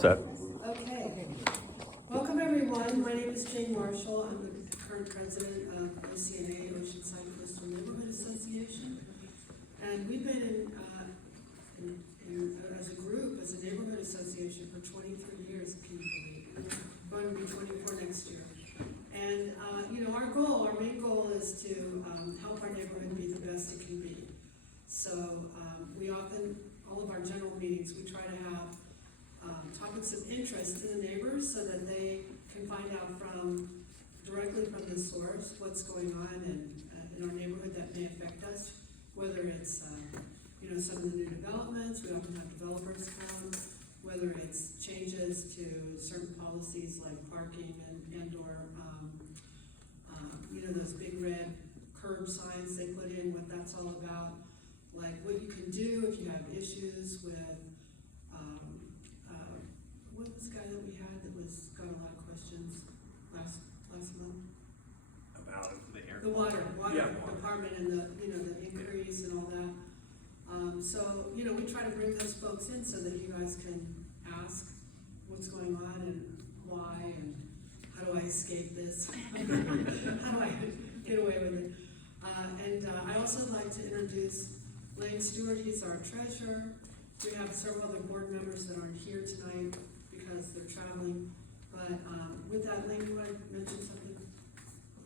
Set. Okay. Welcome, everyone. My name is Jane Marshall. I'm the current president of OCNA, Oceanside Coastal Neighborhood Association. And we've been as a group, as a neighborhood association for 23 years, peacefully. We're going to be 24 next year. And, our main goal is to help our neighborhood be the best it can be. So we often, all of our general meetings, we try to have topics of interest to the neighbors so that they can find out directly from the source what's going on in our neighborhood that may affect us, whether it's some of the new developments. We often have developers come, whether it's changes to certain policies like parking and or those big red curb signs they put in, what that's all about, like what you can do if you have issues with what was the guy that we had that got a lot of questions last month? About the air. The water Yeah, department and the increase and all that. We try to bring those folks in so that you guys can ask what's going on and why and how do I escape this? How do I get away with it? I also like to introduce Lane Stewart. He's our treasurer. We have several other board members that aren't here tonight because they're traveling. But with that, Lane, you want to mention something?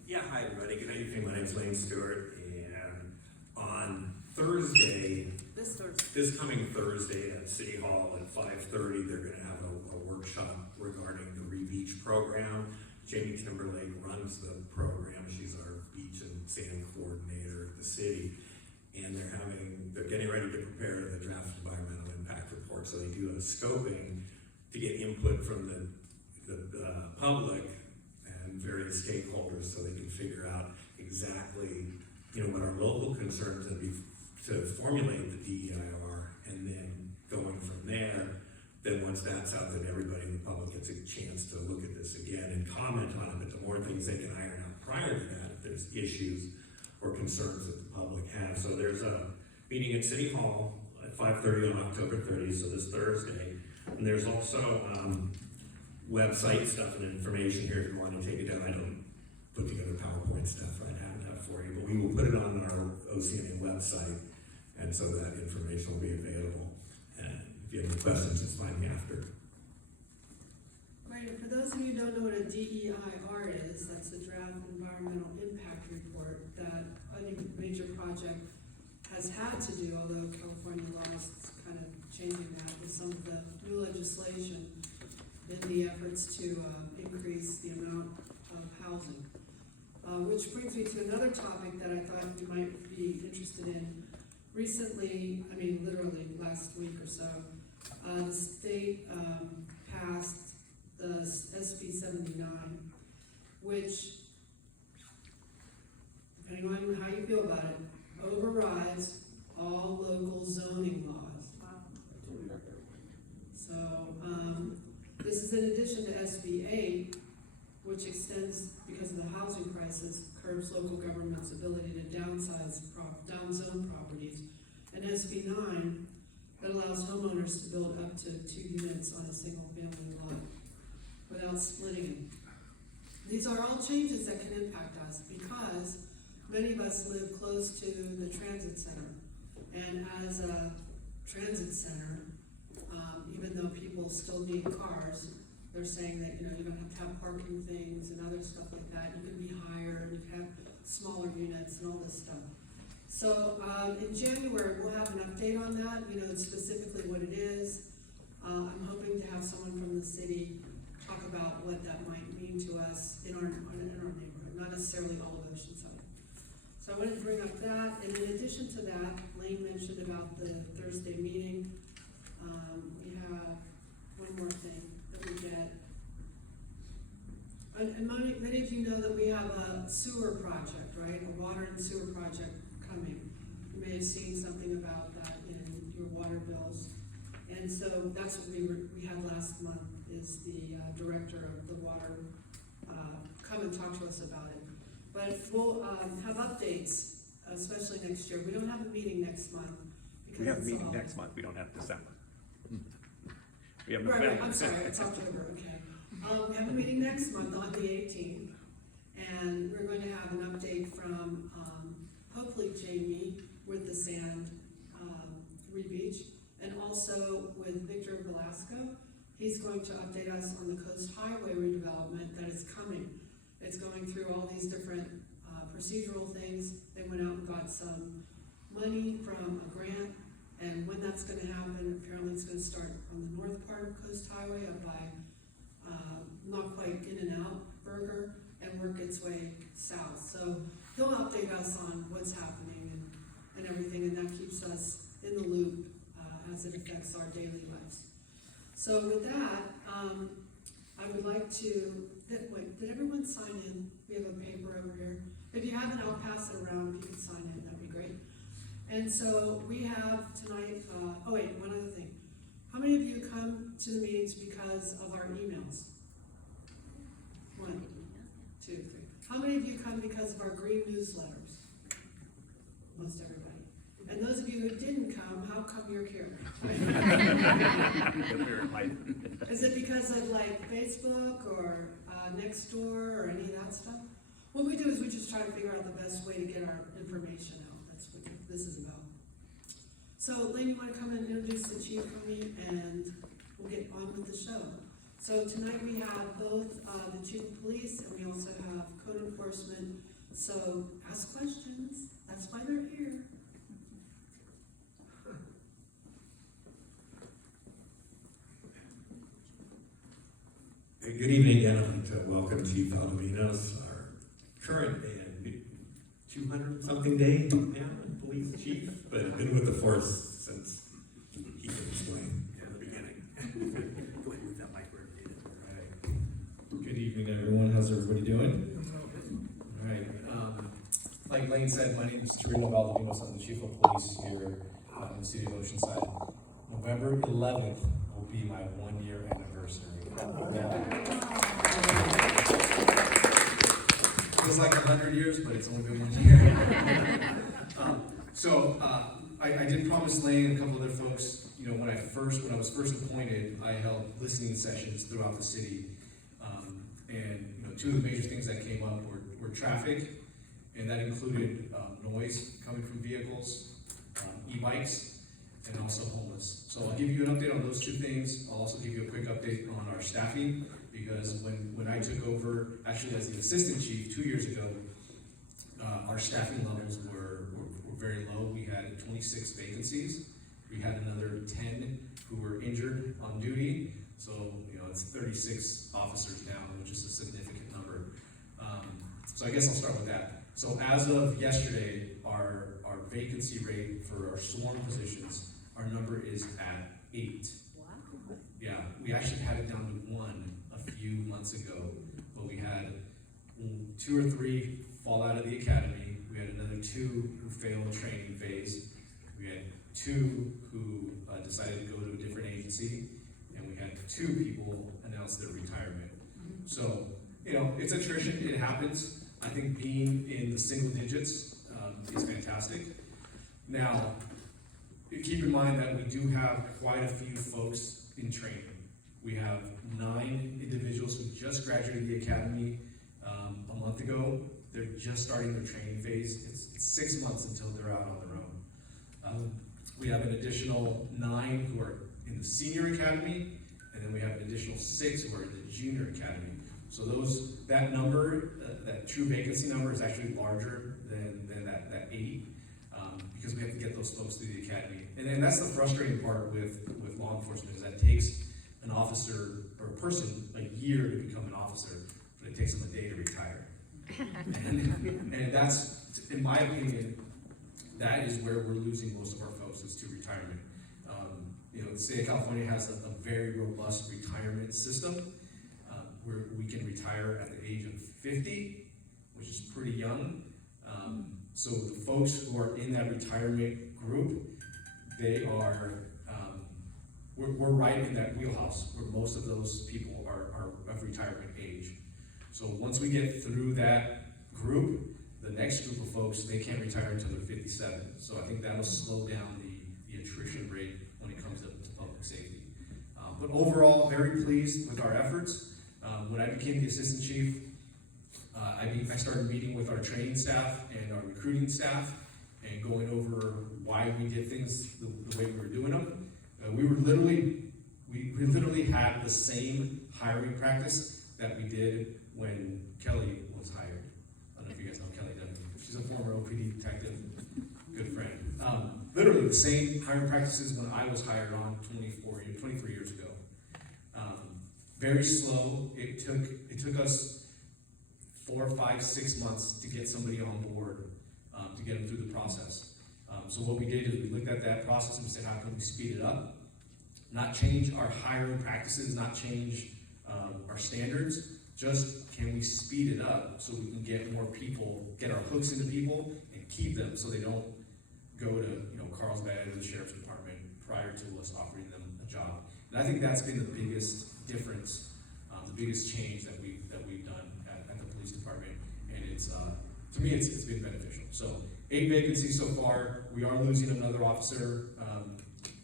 Yeah, hi everybody. Good evening. My name is Lane Stewart, and on Thursday, this coming Thursday at City Hall at 5:30, they're going to have a workshop regarding the Re-Beach program. Jamie Timberlake runs the program. She's our beach and sand coordinator at the city, and they're getting ready to prepare the draft environmental impact report. So they do a scoping to get input from the public and various stakeholders, so they can figure out exactly what our local concerns and to formulate the DEIR, and then going from there. Then once that's out, then everybody in the public gets a chance to look at this again and comment on it. But the more things they can iron out prior to that, if there's issues or concerns that the public has. So there's a meeting at City Hall at 5:30 on October 30th, so this Thursday. And there's also website stuff and information here if you want to take it down. I don't put together PowerPoint stuff right now for you, but we will put it on our OCNA website, and so that information will be available. And if you have any questions, just find me after. Right, and for those of you who don't know what a DEIR is, that's the Draft Environmental Impact Report that any major project has had to do, although California law is kind of changing that with some of the new legislation in the efforts to increase the amount of housing. Which brings me to another topic that I thought you might be interested in. Recently, literally last week or so, the state passed the SB 79, which, depending on how you feel about it, overrides all local zoning laws. So, this is in addition to SB 8, which extends, because of the housing crisis, curbs local government's ability to downzone properties, and SB 9 that allows homeowners to build up to 2 units on a single family lot without splitting it. These are all changes that can impact us because many of us live close to the transit center, and as a transit center, even though people still need cars, they're saying that you're going to have parking things and other stuff like that. You can be higher, you can have smaller units and all this stuff. So in January we'll have an update on that. Specifically what it is. I'm hoping to have someone from the city talk about what that might mean to us in our neighborhood, not necessarily all of Oceanside. So I wanted to bring up that, and in addition to that, Lane mentioned about the Thursday meeting. We have one more thing that we get. And many of you know that we have a sewer project, right? A water and sewer project coming. You may have seen something about that in your water bills. And so that's what we had last month, is the director of the water come and talk to us about it. But we'll have updates, especially next year. We don't have a meeting next month. We have a meeting next month. We don't have December. We have Right, November. I'm sorry, it's October, okay. We have a meeting next month on the 18th, and we're going to have an update from, hopefully Jamie with the sand, Reed Beach, and also with Victor Velasco. He's going to update us on the Coast Highway redevelopment that is coming. It's going through all these different procedural things. They went out and got some money from a grant, and when that's going to happen, apparently it's going to start on the north part of Coast Highway up by not quite In-N-Out Burger and work its way south. So he'll update us on what's happening and everything, and that keeps us in the loop as it affects our daily lives. So with that, I would like to, wait, did everyone sign in? We have a paper over here. If you haven't, I'll pass it around. If you can sign in, that'd be great. And so we have tonight, oh wait, one other thing. How many of you come to the meetings because of our emails? 1, 2, 3. How many of you come because of our green newsletters? Most everybody. And those of you who didn't come, how come you're here? Is it because of like Facebook or Nextdoor or any of that stuff? What we do is we just try to figure out the best way to get our information out. That's what this is about. So, Lane, you want to come and introduce the chief for me, and we'll get on with the show. So tonight we have both the chief of police, and we also have code enforcement. So ask questions. That's why they're here. Hey, good evening again. I'd like to welcome Chief Valdvinos, our current and 200-something day now, police chief, but been with the force since he can explain at the beginning. Go ahead with that mic wherever needed. All right. Good evening, everyone. How's everybody doing? All right. Like Lane said, my name is Torino Valdvinos. I'm the chief of police here in the city of Oceanside. November 11th will be my 1-year anniversary. Feels like 100 years, but it's only been 1 year. I did promise Lane and a couple other folks, you know, when I was first appointed, I held listening sessions throughout the city. And you know, two of the major things that came up were traffic, and that included noise coming from vehicles, e-bikes, and also homeless. So I'll give you an update on those two things. I'll also give you a quick update on our staffing, because when I took over, actually as the assistant chief 2 years ago, our staffing levels were very low. We had 26 vacancies. We had another 10 who were injured on duty. So, you know, it's 36 officers down, which is a significant number. So I guess I'll start with that. So as of yesterday, our vacancy rate for our sworn positions, our number is at 8. Wow. Yeah, we actually had it down to 1 a few months ago, but we had 2 or 3 fall out of the academy. We had another 2 who failed training phase. We had 2 who decided to go to a different agency, and we had 2 people announce their retirement. So, you know, it's attrition, it happens. I think being in the single digits is fantastic. Now, keep in mind that we do have quite a few folks in training. We have 9 individuals who just graduated the academy a month ago. They're just starting their training phase. It's 6 months until they're out on their own. We have an additional 9 who are in the senior academy, and then we have an additional 6 who are in the junior academy. So that number, that true vacancy number, is actually larger than that 8, because we have to get those folks through the academy. And that's the frustrating part with law enforcement, is that it takes an officer or a person a year to become an officer, but it takes them a day to retire. and that's, in my opinion, that is where we're losing most of our folks, is to retirement. You know, the state of California has a very robust retirement system, where we can retire at the age of 50, which is pretty young. So the folks who are in that retirement group, they are, we're right in that wheelhouse where most of those people are of retirement age. So once we get through that group, the next group of folks, they can't retire until they're 57. So I think that'll slow down the attrition rate when it comes to public safety. But overall, very pleased with our efforts. When I became the assistant chief, I started meeting with our training staff and our recruiting staff and going over why we did things the way we were doing them. We literally had the same hiring practice that we did when Kelly was hired. I don't know if you guys know Kelly Dunn. She's a former OPD detective, good friend. Literally the same hiring practices when I was hired on 23 years ago. Very slow. It took us 4, 5, 6 months to get somebody on board, to get them through the process. So what we did is we looked at that process and said, how can we speed it up? Not change our hiring practices, not change our standards, just can we speed it up so we can get more people, get our hooks into people and keep them so they don't go to Carlsbad or the sheriff's department prior to us offering them a job. And I think that's been the biggest difference, the biggest change that we've done at the police department, and it's to me it's been beneficial. So 8 vacancies so far. We are losing another officer.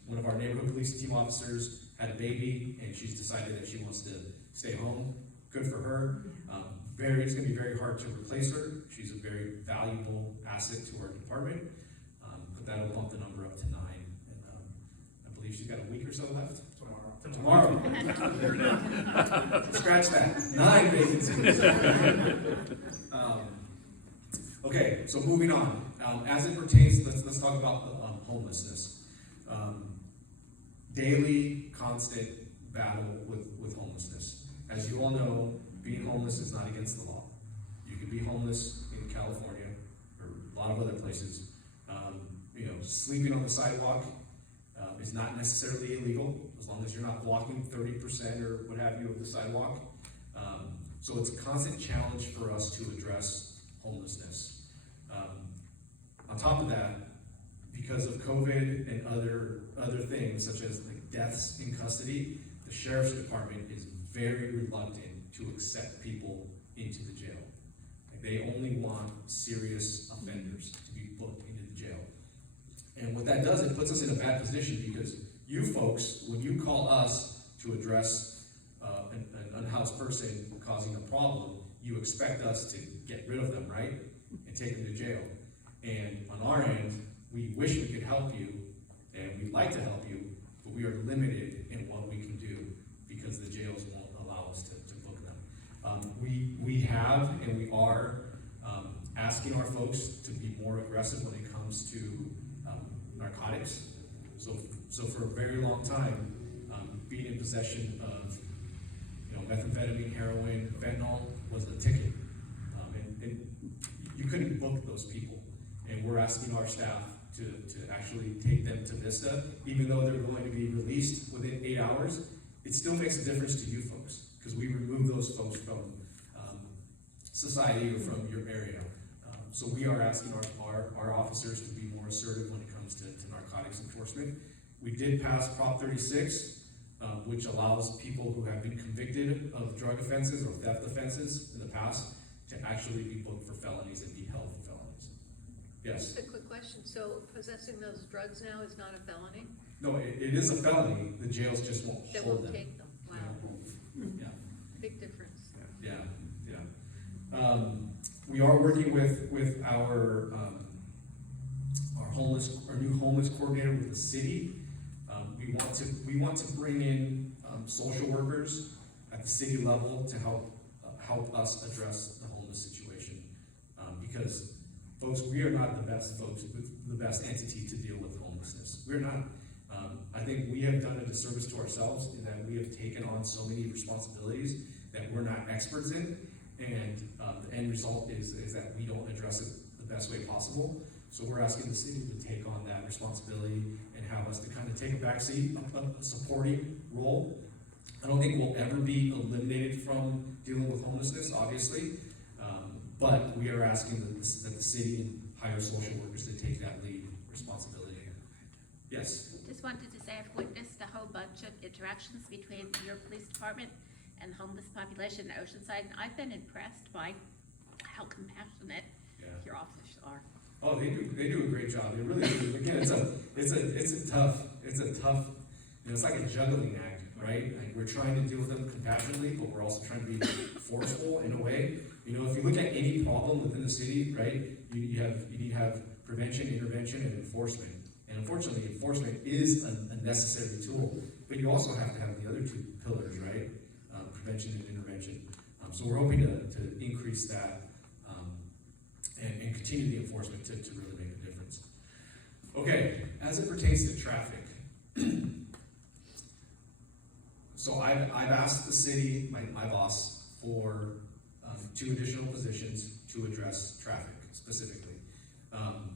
One of our neighborhood police team officers had a baby, and she's decided that she wants to stay home. Good for her. It's going to be very hard to replace her. She's a very valuable asset to our department. But that'll bump the number up to 9. And I believe she's got a week or so left. Tomorrow. Scratch that. 9 vacancies. Okay, so moving on. As it pertains, let's talk about homelessness. Daily, constant battle with homelessness. As you all know, being homeless is not against the law. You can be homeless in California or a lot of other places. Sleeping on the sidewalk is not necessarily illegal as long as you're not blocking 30% or what have you of the sidewalk. So it's a constant challenge for us to address homelessness. On top of that, because of COVID and other things such as like deaths in custody, the sheriff's department is very reluctant to accept people into the jail. Like, they only want serious offenders to be booked into the jail. And what that does, it puts us in a bad position because you folks, when you call us to address an unhoused person causing a problem, you expect us to get rid of them, right? And take them to jail. And on our end, we wish we could help you, and we'd like to help you, but we are limited in what we can do because the jails won't allow us to book them. We have and we are asking our folks to be more aggressive when it comes to narcotics. So for a very long time, being in possession of methamphetamine, heroin, fentanyl was the ticket, and you couldn't book those people. And we're asking our staff to actually take them to Vista, even though they're going to be released within 8 hours. It still makes a difference to you folks because we remove those folks from society or from your area. So we are asking our officers to be more assertive when it comes to narcotics enforcement. We did pass Prop 36, which allows people who have been convicted of drug offenses or theft offenses in the past to actually be booked for felonies and be held for felonies. Yes? Just a quick question. So possessing those drugs now is not a felony? No, it is a felony. The jails just won't They hold won't them. take them. Wow. Yeah. Big difference. Yeah. We are working with our new homeless coordinator with the city. We want to bring in social workers at the city level to help us address the homeless situation. Because folks, we are not the best entity to deal with homelessness. We're not. I think we have done a disservice to ourselves in that we have taken on so many responsibilities that we're not experts in, and the end result is that we don't address it the best way possible. So we're asking the city to take on that responsibility and have us to kind of take a backseat, a supporting role. I don't think we'll ever be eliminated from dealing with homelessness, obviously, but we are asking that the city hire social workers to take that lead responsibility. Yes? Just wanted to say I've witnessed a whole bunch of interactions between your police department and the homeless population in Oceanside, and I've been impressed by how compassionate your officers are. Oh, they do a great job. They really do. Again, it's a tough. It's like a juggling act. right? Like, we're trying to deal with them compassionately, but we're also trying to be forceful in a way. You know, if you look at any problem within the city, right, you need to have prevention, intervention, and enforcement. And unfortunately, enforcement is a necessary tool, but you also have to have the other two pillars, right? Prevention and intervention. So we're hoping to increase that and continue the enforcement to really make a difference. Okay, as it pertains to traffic. So I've asked the city, my boss, for 2 additional positions to address traffic specifically.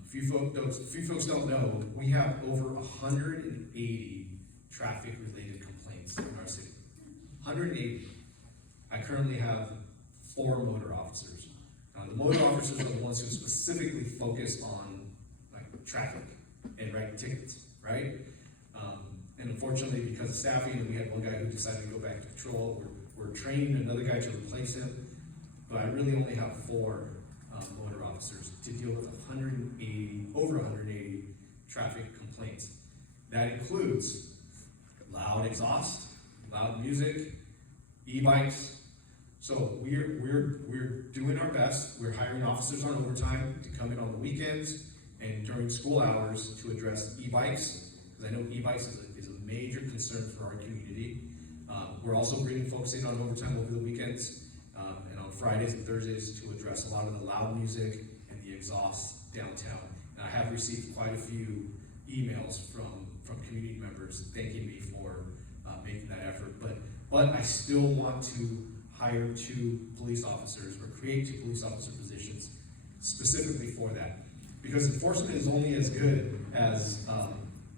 Few folks don't know, we have over 180 traffic-related complaints in our city. 180. I currently have 4 motor officers. The motor officers are the ones who specifically focus on like traffic and write tickets, right? And unfortunately, because of staffing, and we had one guy who decided to go back to patrol, we're training another guy to replace him. But I really only have 4 motor officers to deal with over 180 traffic complaints. That includes loud exhaust, loud music, e-bikes. So we're doing our best. We're hiring officers on overtime to come in on the weekends and during school hours to address e-bikes, because I know e-bikes is a major concern for our community. We're also bringing folks in on overtime over the weekends and on Fridays and Thursdays to address a lot of the loud music and the exhaust downtown. And I have received quite a few emails from community members thanking me for making that effort. But I still want to hire 2 police officers or create 2 police officer positions specifically for that. Because enforcement is only as good as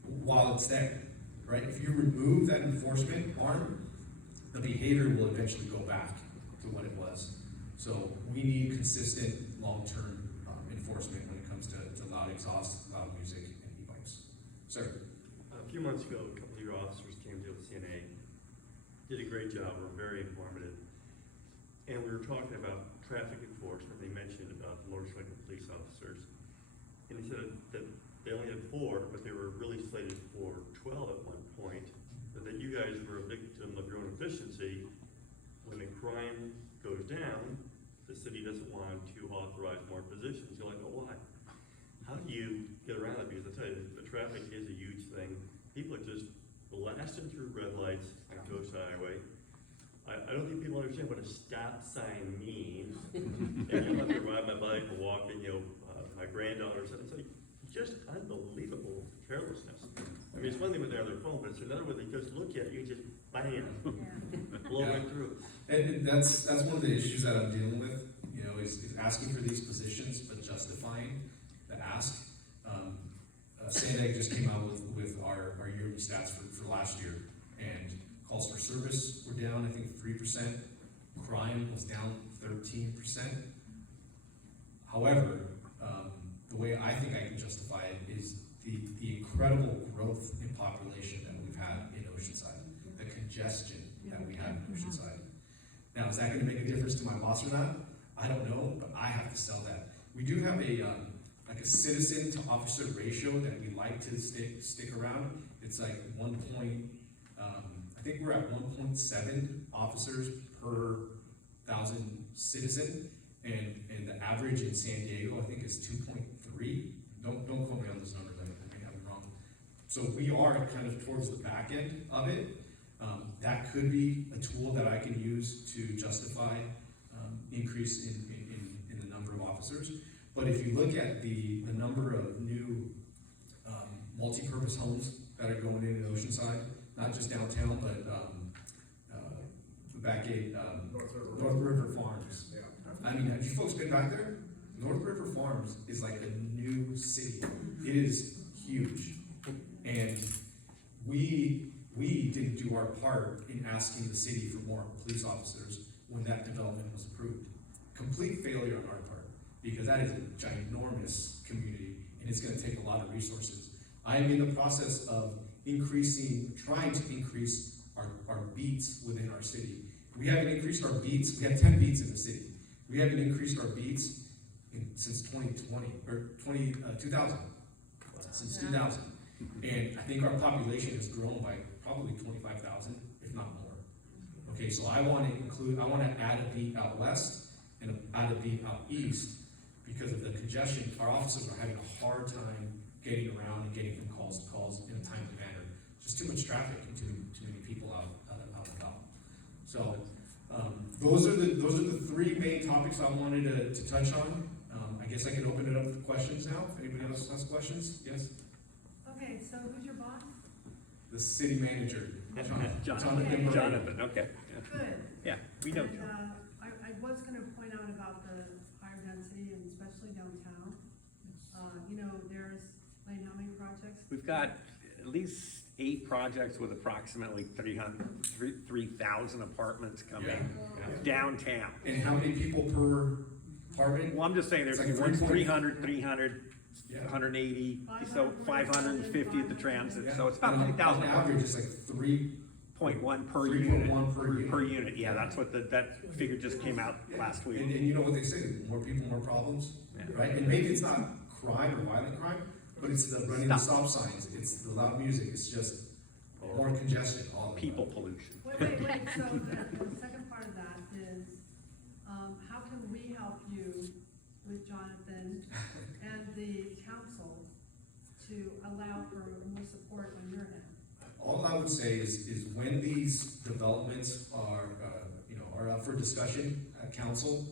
while it's there, right? If you remove that enforcement arm, the behavior will eventually go back to what it was. So we need consistent, long-term enforcement when it comes to loud exhaust, loud music, and e-bikes. Sir? A few months ago, a couple of your officers came to the CNA, did a great job, were very informative. And we were talking about traffic enforcement. They mentioned about the motorcycle police officers. And they said that they only had 4, but they were really slated for 12 at one point. But that you guys were a victim of your own efficiency. When the crime goes down, the city doesn't want to authorize more positions. You're like, oh, why? How do you get around that? Because I tell you, the traffic is a huge thing. People are just blasting through red lights on Coast Highway. I don't think people understand what a stop sign means. And I'm out there riding my bike or walking, my granddaughter said, it's like just unbelievable carelessness. I mean, it's one thing when they're on their phone, but it's another when they just look at you, just bam, blow right through. And that's one of the issues that I'm dealing with, is asking for these positions, but justifying the ask. Sandag just came out with our yearly stats for last year, and calls for service were down, I think, 3%. Crime was down 13%. However, the way I think I can justify it is the incredible growth in population that we've had in Oceanside, the congestion that we have in Oceanside. Now, is that going to make a difference to my boss or not? I don't know, but I have to sell that. We do have a citizen to officer ratio that we like to stick around. It's like I think we're at 1.7 officers per 1,000 citizen, and the average in San Diego, I think, is 2.3. Don't quote me on those numbers, I may have them wrong. So we are kind of towards the back end of it. That could be a tool that I can use to justify increase in the number of officers. But if you look at the number of new multi-purpose homes that are going in Oceanside, not just downtown, but back at North River Farms. Yeah. I mean, have you folks been back there? North River Farms is like a new city. It is huge. And we didn't do our part in asking the city for more police officers when that development was approved. Complete failure on our part, because that is a ginormous community and it's going to take a lot of resources. I am in the process of trying to increase our beats within our city. We haven't increased our beats. We have 10 beats in the city. We haven't increased our beats since 2020 or 2000. Since 2000, and I think our population has grown by probably 25,000, if not more. Okay, so I want to add a beat out west and add a beat out east because of the congestion. Our officers are having a hard time getting around and getting from calls to calls in a timely manner. Just too much traffic and too many people out and about. So those are the three main topics I wanted to touch on. I guess I can open it up for questions now. If anybody else has questions, yes. Okay, so who's your boss? The city manager, Jonathan. Jonathan, okay. Good. Yeah, we know And, John. I was gonna point out about the higher density and especially downtown. There's, Lane, how many projects? We've got at least 8 projects with approximately 3,000 apartments coming downtown. and how many people per apartment? Well, I'm just saying, there's It's like one's 300, 300, Yeah. 180, so 550 at the transit, Yeah. so it's about And 3,000 on average, it's like 3.1 per 3.1 unit. per unit. Yeah, that's what that figure just came out last And week. you know what they say, more people, more problems, Yeah. right? And maybe it's not crime or violent crime, but it's the running the stop signs, it's the loud music, it's just more congestion all the time. People pollution. Wait, so the second part of that is, how can we help you with Jonathan and the council to allow for more support on your end? All I would say is when these developments are up for discussion at council,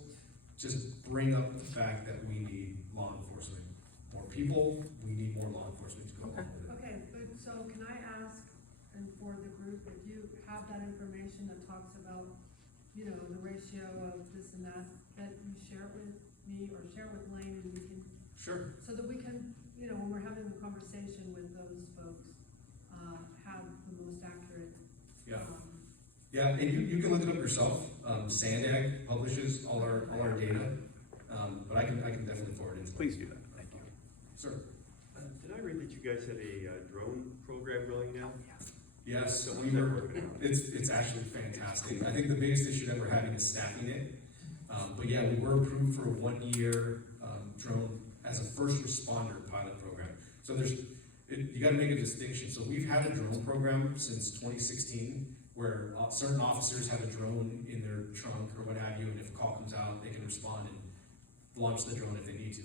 just bring up the fact that we need law enforcement. More people, we need more law enforcement to go along with it. Okay, but so can I ask, and for the group, if you have that information that talks about, the ratio of this and that you share it with me or share with Lane, and we can, Sure. so that we can, when we're having a conversation with those folks, have the most accurate. Yeah. Yeah, and you can look it up yourself. Sandag publishes all our data, but I can definitely forward it. Please do that, thank you. Sir. Did I read that you guys had a drone program going now? Yes, So we how's that were. working out? It's actually fantastic. I think the biggest issue that we're having is staffing it. But yeah, we were approved for a 1-year drone as a first responder pilot program. So you got to make a distinction. So we've had a drone program since 2016, where certain officers have a drone in their trunk or what have you, and if a call comes out, they can respond and launch the drone if they need to.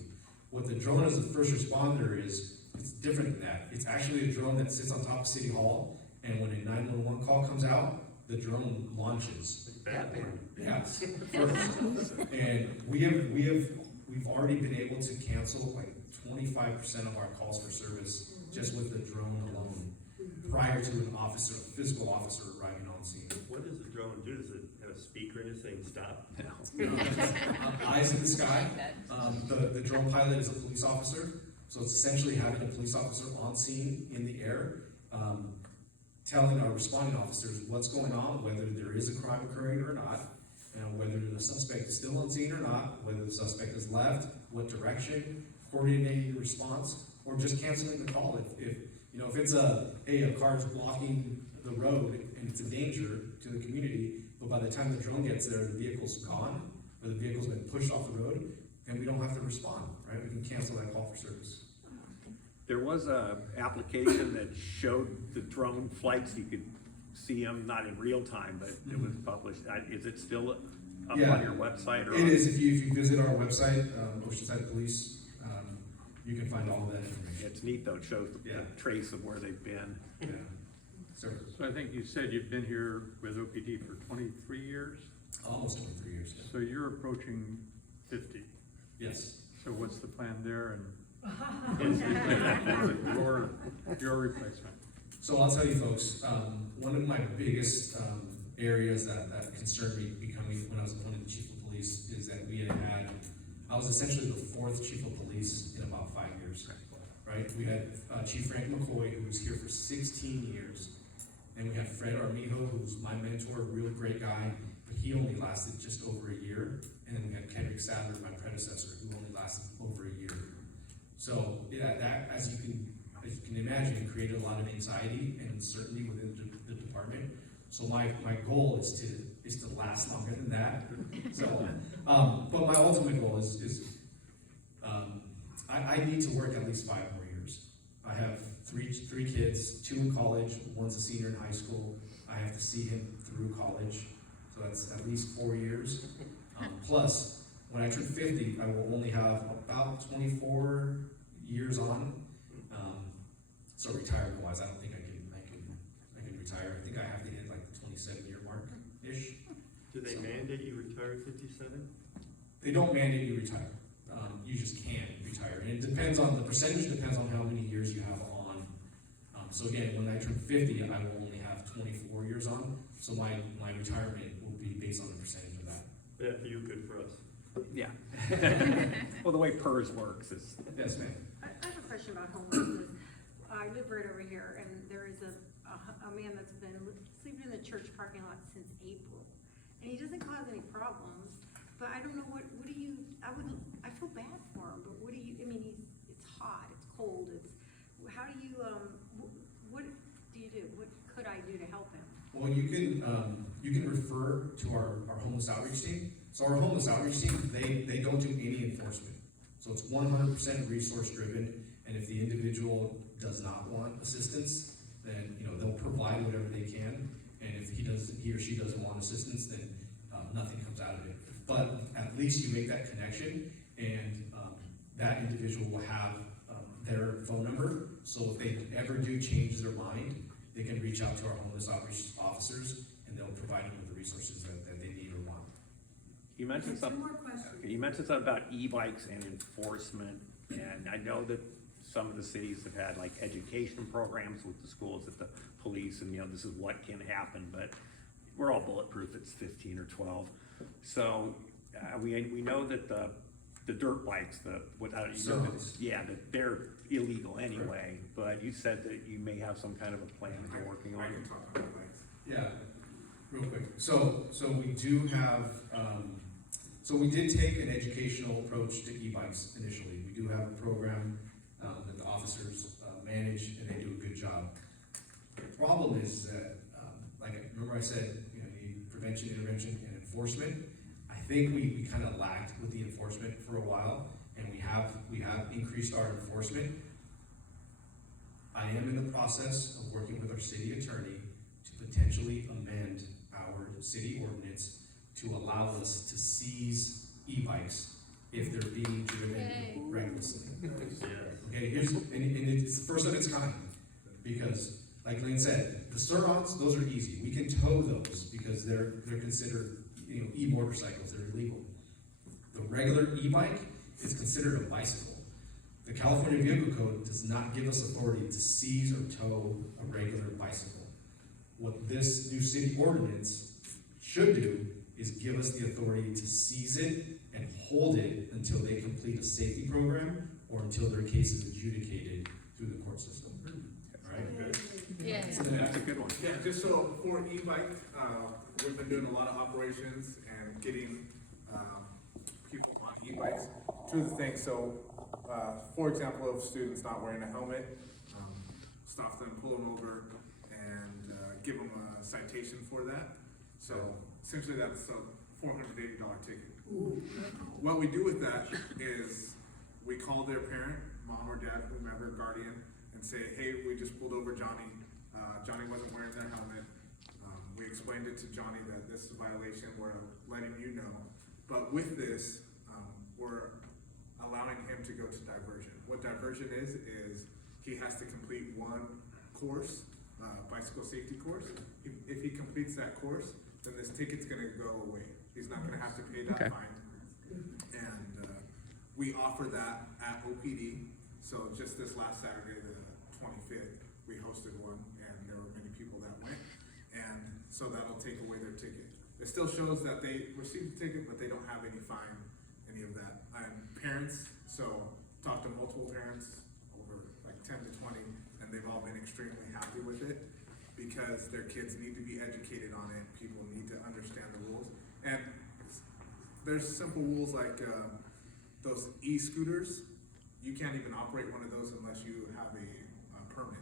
What the drone as a first responder is, it's different than that. It's actually a drone that sits on top of City Hall, and when a 911 call comes out, the drone launches. Batman. Yes, first. And we've already been able to cancel like 25% of our calls for service just with the drone alone, prior to an officer, a physical officer arriving on scene. What does the drone do? Does it have a speaker in it saying stop? Eyes in the sky. The drone pilot is a police officer, so it's essentially having a police officer on scene in the air, telling our responding officers what's going on, whether there is a crime occurring or not, whether the suspect is still on scene or not, whether the suspect has left, what direction, coordinating the response, or just canceling the call. If it's a car's blocking the road and it's a danger to the community, but by the time the drone gets there, the vehicle's gone, or the vehicle's been pushed off the road, then we don't have to respond, right? We can cancel that call for service. There was a application that showed the drone flights, you could see them, not in real time, but it was published. Is it still up Yeah. on your website? Or It is, if you visit our website, Oceanside Police, you can find all of that information. It's neat though, it shows the Yeah. trace of where they've been. Yeah. Sir, So I think you said you've been here with OPD for 23 years, almost 23 years. so you're approaching 50. Yes. So what's the plan there, and what's your replacement? So I'll tell you folks, one of my biggest areas that concerned me becoming, when I was appointed chief of police, is that I was essentially the 4th chief of police in about 5 years, right? We had Chief Frank McCoy, who was here for 16 years, and we had Fred Armijo, who's my mentor, a real great guy, but he only lasted just over a year, and then we had Kendrick Sadler, my predecessor, who only lasted over a year. So yeah, that, as you can imagine, created a lot of anxiety and uncertainty within the department. So my goal is to last longer than that. So, but my ultimate goal is I need to work at least 5 more years. I have three kids, 2 in college, 1's a senior in high school. I have to see him through college, so that's at least 4 years. Plus, when I turn 50, I will only have about 24 years on. So retirement wise, I don't think I can retire. I think I have to hit like the 27-year mark-ish. Do they mandate you retire at 57? They don't mandate you retire. You just can retire. And it depends on, the percentage depends on how many years you have on. So again, when I turn 50, I will only have 24 years on. So my retirement will be based on the percentage of that. Yeah, for you, good for us. Yeah. Well, the way PERS works is, Yes, ma'am. I have a question about homelessness. I live right over here, and there is a man that's been sleeping in the church parking lot since April. And he doesn't cause any problems, but I don't know what do you, I feel bad for him, but what do you, I mean, it's hot, it's cold, how do you, what do you do? What could I do to help him? Well, you can refer to our homeless outreach team. So our homeless outreach team, they don't do any enforcement. So it's 100% resource driven, and if the individual does not want assistance, then, they'll provide whatever they can. And if he or she doesn't want assistance, then nothing comes out of it. But at least you make that connection, and that individual will have their phone number. So if they ever do change their mind, they can reach out to our homeless outreach officers, and they'll provide them with the resources that they need or want. you mentioned Two something. more questions. You mentioned something about e-bikes and enforcement, and I know that some of the cities have had like education programs with the schools, at the police, and this is what can happen, but we're all bulletproof, it's 15 or 12. So, we know that the dirt bikes, Servos. that they're illegal anyway, but you said that you may have some kind of a plan that you're working on. I can talk about bikes. Yeah, real quick. So we do have, so we did take an educational approach to e-bikes initially. We do have a program that the officers manage, and they do a good job. The problem is that, remember I said, you need prevention, intervention, and enforcement. I think we kind of lacked with the enforcement for a while, and we have increased our enforcement. I am in the process of working with our city attorney to potentially amend our city ordinance to allow us to seize e-bikes if they're being driven recklessly. Okay, and it's the first of its kind, because, like Lynn said, the Surons, those are easy. We can tow those because they're considered, e-motorcycles, they're illegal. The regular e-bike is considered a bicycle. The California Vehicle Code does not give us authority to seize or tow a regular bicycle. What this new city ordinance should do is give us the authority to seize it and hold it until they complete a safety program or until their case is adjudicated through the court system. All right? Yeah. That's a good one. Yeah, just so for e-bike, we've been doing a lot of operations and getting people on e-bikes. Two of the things, so for example, if students not wearing a helmet, stop them, pull them over, and give them a citation for that. So essentially that's a $480 ticket. What we do with that is we call their parent, mom or dad, whomever, guardian, and say, hey, we just pulled over Johnny. Johnny wasn't wearing their helmet. We explained it to Johnny that this is a violation. We're letting you know. But with this, we're allowing him to go to diversion. What diversion is he has to complete one course, bicycle safety course. If he completes that course, then this ticket's gonna go away. He's not gonna have to pay that fine. And we offer that at OPD. So just this last Saturday, the 25th, we hosted one, and there were many people that went. And so that'll take away their ticket. It still shows that they received the ticket, but they don't have any fine, any of that. And parents, so talked to multiple parents, over like 10 to 20, and they've all been extremely happy with it because their kids need to be educated on it. People need to understand the rules. And there's simple rules like those e-scooters. You can't even operate one of those unless you have a permit.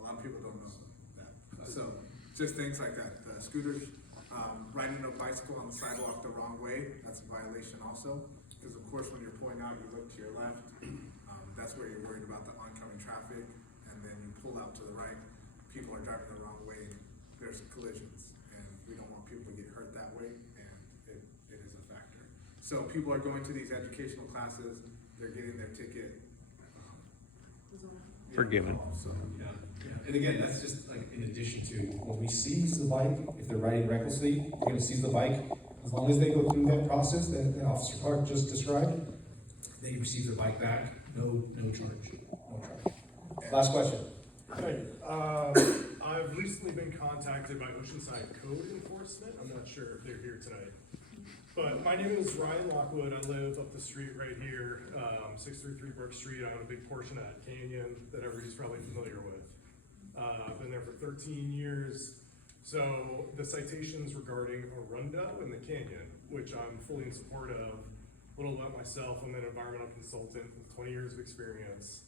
A lot of people don't know that. So just things like that. Scooters, riding a bicycle on the sidewalk the wrong way, that's a violation also. Because of course when you're pulling out, you look to your left. That's where you're worried about the oncoming traffic. And then you pull out to the right. People are driving the wrong way. there's collisions, and we don't want people to get hurt that way, and it is a factor. So people are going to these educational classes, they're getting their ticket. Forgiven. So, Yeah, and again, that's just like in addition to, when we seize the bike, if they're riding recklessly, we're gonna seize the bike. As long as they go through that process that Officer Clark just described, they receive their bike back, no charge, no charge. Last question. Hey, I've recently been contacted by Oceanside Code Enforcement. I'm not sure if they're here tonight. But my name is Ryan Lockwood. I live up the street right here, 633 Brook Street. I own a big portion of that canyon that everybody's probably familiar with. I've been there for 13 years. So the citations regarding a rondo in the canyon, which I'm fully in support of. A little about myself, I'm an environmental consultant with 20 years of experience.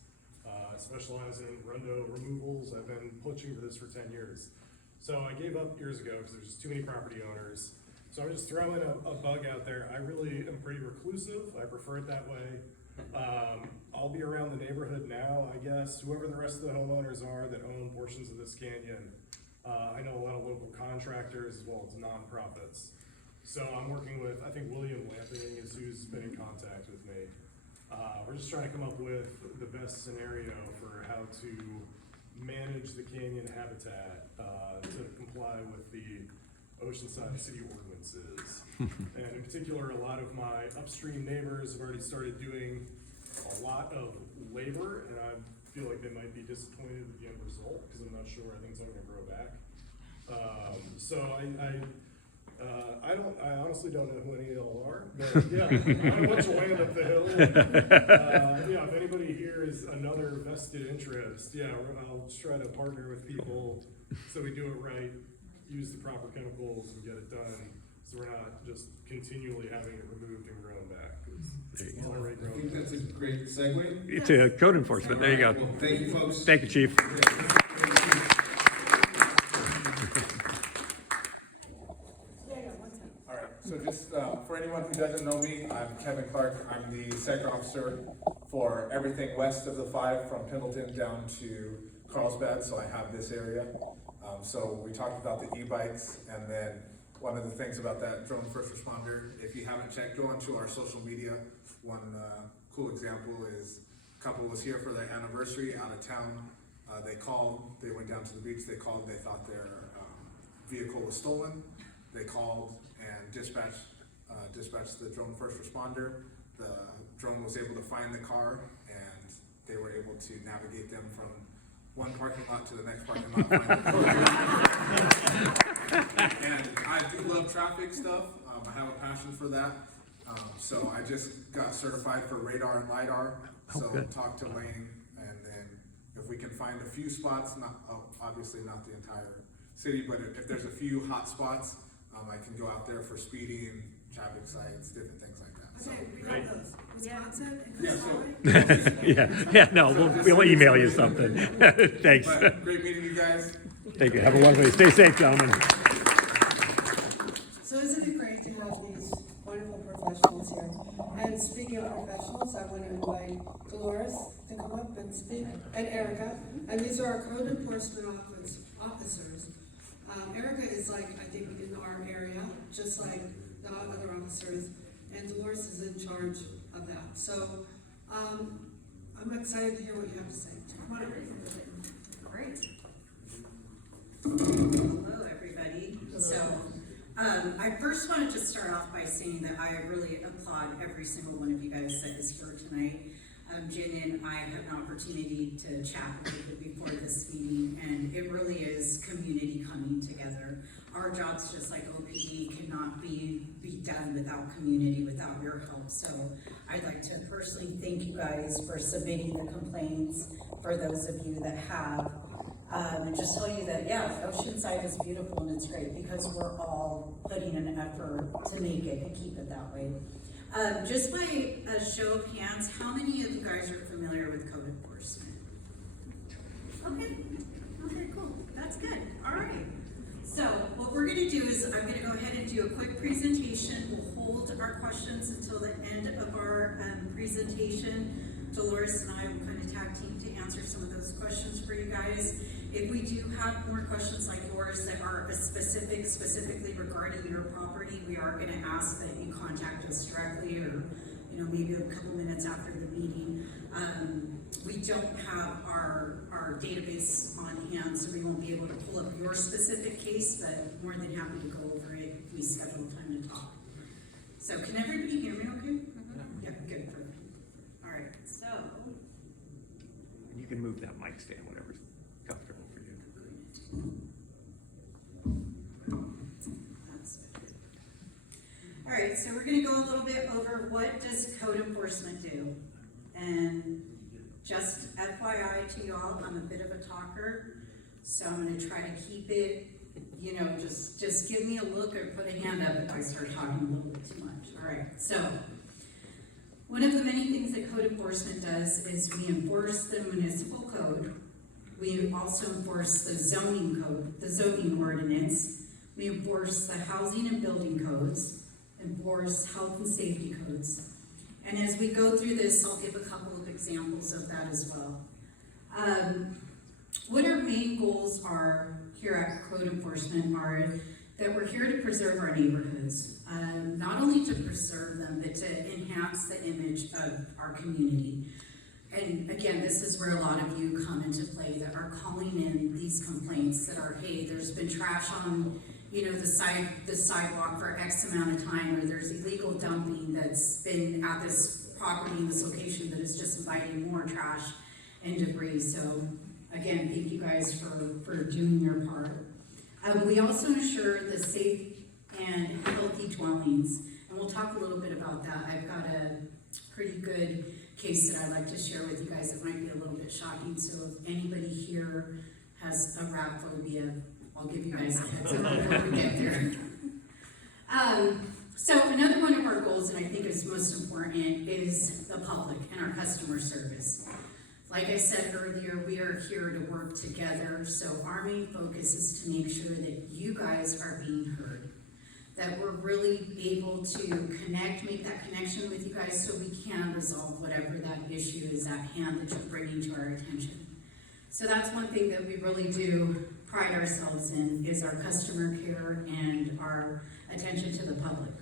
I specialize in rondo removals. I've been pushing for this for 10 years. So I gave up years ago because there's just too many property owners. So I'm just throwing a bug out there. I really am pretty reclusive. I prefer it that way. I'll be around the neighborhood now, I guess. Whoever the rest of the homeowners are that own portions of this canyon. I know a lot of local contractors as well as nonprofits. So I'm working with, I think William Lamping is who's been in contact with me. We're just trying to come up with the best scenario for how to manage the canyon habitat to comply with the Oceanside city ordinances. And in particular, a lot of my upstream neighbors have already started doing a lot of labor, and I feel like they might be disappointed with the end result because I'm not sure where things are going to grow back. I honestly don't know who any of y'all are, but yeah, I want to land up the hill. Yeah, if anybody here is another vested interest, yeah, I'll try to partner with people so we do it right, use the proper chemicals and get it done, so we're not just continually having it removed and grown back. It's already I grown think back. that's a great segue. To code enforcement, there you go. Well, thank you, folks. Thank you, Chief. all right, so just for anyone who doesn't know me, I'm Kevin Clark. I'm the sector officer for everything west of the 5 from Pendleton down to Carlsbad, so I have this area. So we talked about the e-bikes, and then one of the things about that drone first responder, if you haven't checked, go onto our social media. One cool example is a couple was here for their anniversary out of town. They called, they went down to the beach, they called, they thought their vehicle was stolen. They called and dispatched the drone first responder. The drone was able to find the car, and they were able to navigate them from one parking lot to the next parking lot. And I do love traffic stuff. I have a passion for that. So I just got certified for radar and LiDAR. So talk to Lane, and then if we can find a few spots, obviously not the entire city, but if there's a few hot spots, I can go out there for speeding, traffic sites, different things like that. So, Okay, we have those. Wisconsin and Chris Highway. Yeah, no, we'll email you something. Thanks. but great meeting you guys. Thank you. Have a wonderful day. Stay safe, gentlemen. So isn't it great to have these wonderful professionals here? And speaking of professionals, I want to invite Delores to come up and speak, and Erica. And these are our code enforcement officers. Erica is like, I think, in our area, just like the other officers, and Delores is in charge of that. So I'm excited to hear what you have to say. Come on over. Great. Hello, everybody. So, I first wanted to start off by saying that I really applaud every single one of you guys that is here tonight. Jen and I had an opportunity to chat a little bit before this meeting, and it really is community coming together. Our jobs, just like OPD, cannot be done without community, without your help. So I'd like to personally thank you guys for submitting the complaints, for those of you that have. And just tell you that, yeah, Oceanside is beautiful and it's great because we're all putting an effort to make it and keep it that way. Just by a show of hands, how many of you guys are familiar with code enforcement? Okay, cool, that's good, all right. So what we're gonna do is I'm gonna go ahead and do a quick presentation. We'll hold our questions until the end of our presentation. Delores and I will kind of tag team to answer some of those questions for you guys. If we do have more questions like yours that are specifically regarding your property, we are going to ask that you contact us directly, or maybe a couple minutes after the meeting. We don't have our database on hand, so we won't be able to pull up your specific case, but more than happy to go over it if we schedule time to talk. So can everybody hear me okay? Mm-hmm. Yeah, good, perfect. All right, so. You can move that mic stand, whatever's comfortable for you. That's good. All right, so we're gonna go a little bit over what does code enforcement do? And just FYI to y'all, I'm a bit of a talker, so I'm gonna try to keep it, just give me a look or put a hand up if I start talking a little bit too much. All right, so one of the many things that code enforcement does is we enforce the municipal code. We also enforce the zoning code, the zoning ordinance. We enforce the housing and building codes, enforce health and safety codes. And as we go through this, I'll give a couple of examples of that as well. What our main goals are here at Code Enforcement are that we're here to preserve our neighborhoods. Not only to preserve them, but to enhance the image of our community. And again, this is where a lot of you come into play that are calling in these complaints that are, hey, there's been trash on the sidewalk for X amount of time, or there's illegal dumping that's been at this property, this location, that is just inviting more trash and debris. So again, thank you guys for doing your part. We also ensure the safe and healthy dwellings, and we'll talk a little bit about that. I've got a pretty good case that I'd like to share with you guys that might be a little bit shocking, so if anybody here has a rat phobia, I'll give you guys a heads up before we get there. So another one of our goals, and I think is most important, is the public and our customer service. Like I said earlier, we are here to work together, so our main focus is to make sure that you guys are being heard, that we're really able to make that connection with you guys so we can resolve whatever that issue is at hand that you're bringing to our attention. So that's one thing that we really do pride ourselves in, is our customer care and our attention to the public.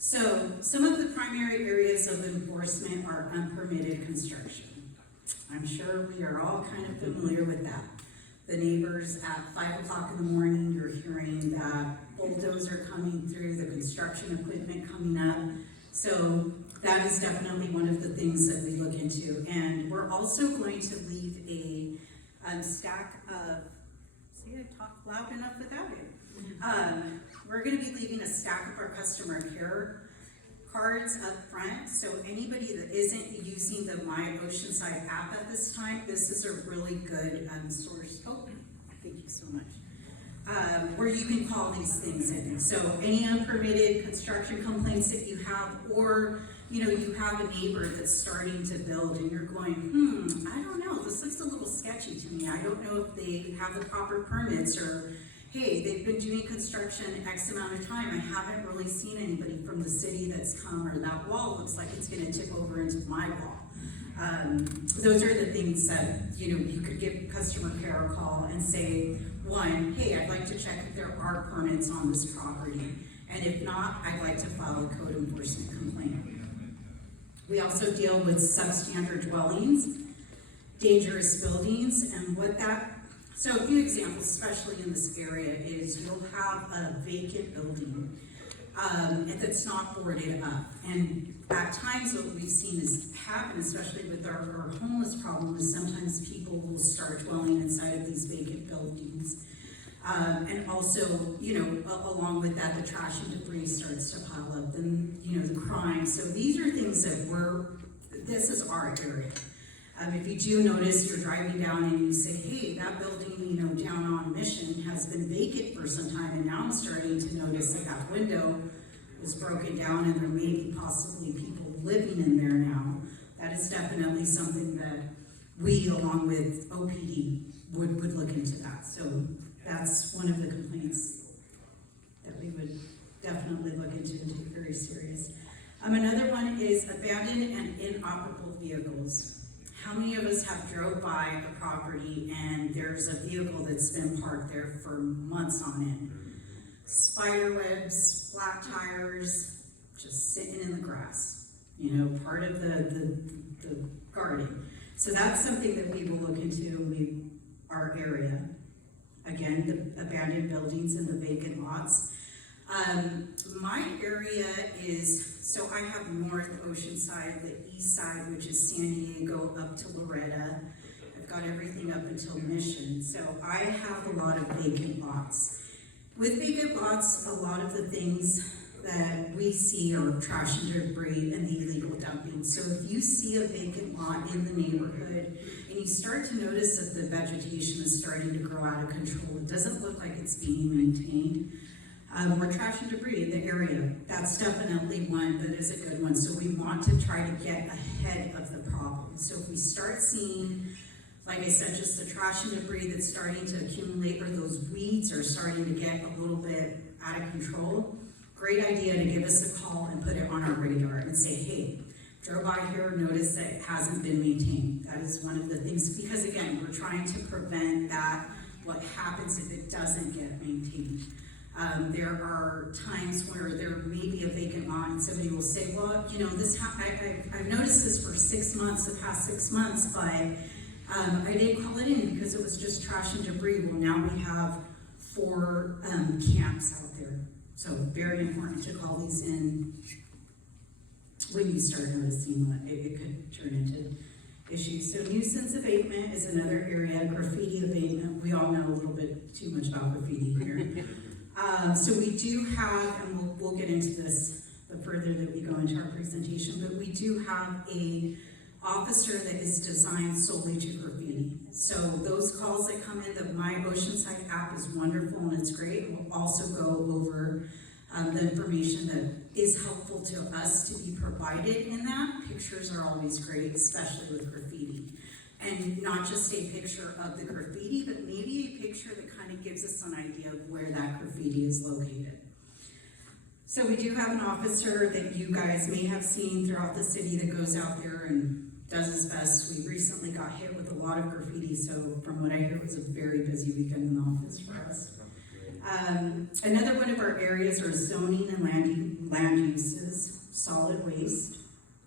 So some of the primary areas of enforcement are unpermitted construction. I'm sure we are all kind of familiar with that. The neighbors at 5 o'clock in the morning, you're hearing that bulldozer coming through, the construction equipment coming up. So that is definitely one of the things that we look into. And we're also going to leave a stack of, see, I talk loud enough without it. We're going to be leaving a stack of our customer care cards up front. So anybody that isn't using the My Oceanside app at this time, this is a really good source. Oh, thank you so much. Where you can call these things in. So any unpermitted construction complaints that you have, or you have a neighbor that's starting to build and you're going, I don't know, this looks a little sketchy to me. I don't know if they have the proper permits, or hey, they've been doing construction X amount of time. I haven't really seen anybody from the city that's come, or that wall looks like it's gonna tip over into my wall. Those are the things that, you could give customer care a call and say, one, hey, I'd like to check if there are permits on this property. And if not, I'd like to file a code enforcement complaint. We also deal with substandard dwellings, dangerous buildings, and so a few examples, especially in this area, is you'll have a vacant building that's not boarded up. And at times what we've seen is happen, especially with our homeless problem, is sometimes people will start dwelling inside of these vacant buildings. And also, along with that, the trash and debris starts to pile up, and, the crime. So these are things that this is our area. If you do notice, you're driving down and you say, hey, that building, down on Mission has been vacant for some time, and now I'm starting to notice that window was broken down and there may be possibly people living in there now. That is definitely something that we, along with OPD, would look into that. So that's one of the complaints that we would definitely look into and take very serious. Another one is abandoned and inoperable vehicles. How many of us have drove by a property and there's a vehicle that's been parked there for months on end? Spider webs, flat tires, just sitting in the grass, you know, part of the garden. So that's something that we will look into our area. Again, the abandoned buildings and the vacant lots. My area is, so I have North Oceanside, the east side, which is San Diego up to Loretta. I've got everything up until Mission. So I have a lot of vacant lots. With vacant lots, a lot of the things that we see are trash and debris and the illegal dumping. So if you see a vacant lot in the neighborhood and you start to notice that the vegetation is starting to grow out of control, it doesn't look like it's being maintained, or trash and debris in the area, that's definitely one that is a good one. So we want to try to get ahead of the problem. So if we start seeing, like I said, just the trash and debris that's starting to accumulate, or those weeds are starting to get a little bit out of control, great idea to give us a call and put it on our radar and say, hey, drove by here, notice that it hasn't been maintained. That is one of the things, because again, we're trying to prevent that, what happens if it doesn't get maintained. There are times where there may be a vacant lot and somebody will say, well, you know, I've noticed this for 6 months, the past 6 months, but I didn't call it in because it was just trash and debris. Well, now we have 4 camps out there. So very important to call these in when you start noticing that it could turn into issues. So nuisance abatement is another area, graffiti abatement. We all know a little bit too much about graffiti here. So we do have, and we'll get into this the further that we go into our presentation, but we do have a officer that is designed solely to graffiti. So those calls that come in, the My Oceanside app is wonderful and it's great. We'll also go over the information that is helpful to us to be provided in that. Pictures are always great, especially with graffiti. And not just a picture of the graffiti, but maybe a picture that kind of gives us an idea of where that graffiti is located. So we do have an officer that you guys may have seen throughout the city that goes out there and does his best. We recently got hit with a lot of graffiti, so from what I hear, it was a very busy weekend in the office for us. Another one of our areas are zoning and land uses, solid waste,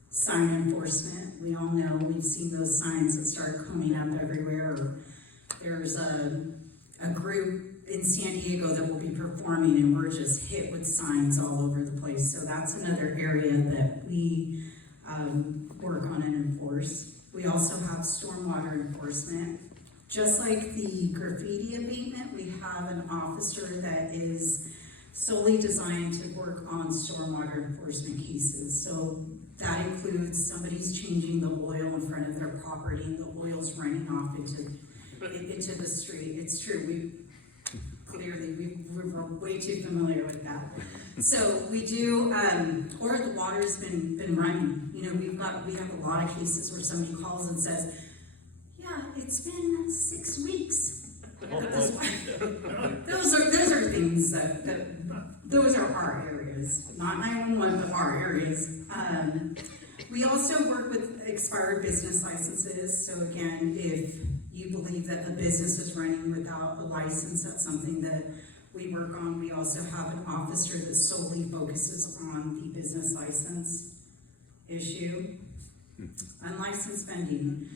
sign enforcement. We all know, we've seen those signs that start coming up everywhere. There's a group in San Diego that will be performing and we're just hit with signs all over the place. So that's another area that we work on and enforce. We also have stormwater enforcement. Just like the graffiti abatement, we have an officer that is solely designed to work on stormwater enforcement cases. So that includes somebody's changing the oil in front of their property and the oil's running off into the street. It's true, we're way too familiar with that. So we do, or the water's been running. You know, we have a lot of cases where somebody calls and says, yeah, it's been 6 weeks. Those are things those are our areas, not 911, but our areas. We also work with expired business licenses. So again, if you believe that the business is running without a license, that's something that we work on. We also have an officer that solely focuses on the business license issue. Unlicensed vending.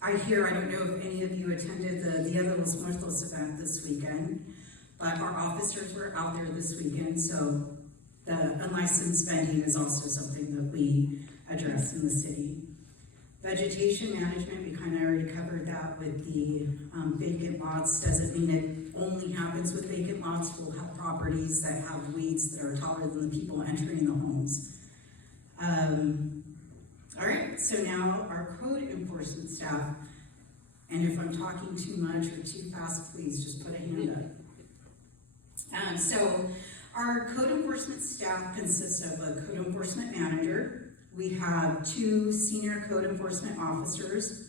I don't know if any of you attended the Dia de los Muertos event this weekend, but our officers were out there this weekend, so the unlicensed vending is also something that we address in the city. Vegetation management, we kind of already covered that with the vacant lots. Doesn't mean it only happens with vacant lots. We'll have properties that have weeds that are taller than the people entering the homes. All right, so now our code enforcement staff, and if I'm talking too much or too fast, please just put a hand up. So our code enforcement staff consists of a code enforcement manager. We have 2 senior code enforcement officers,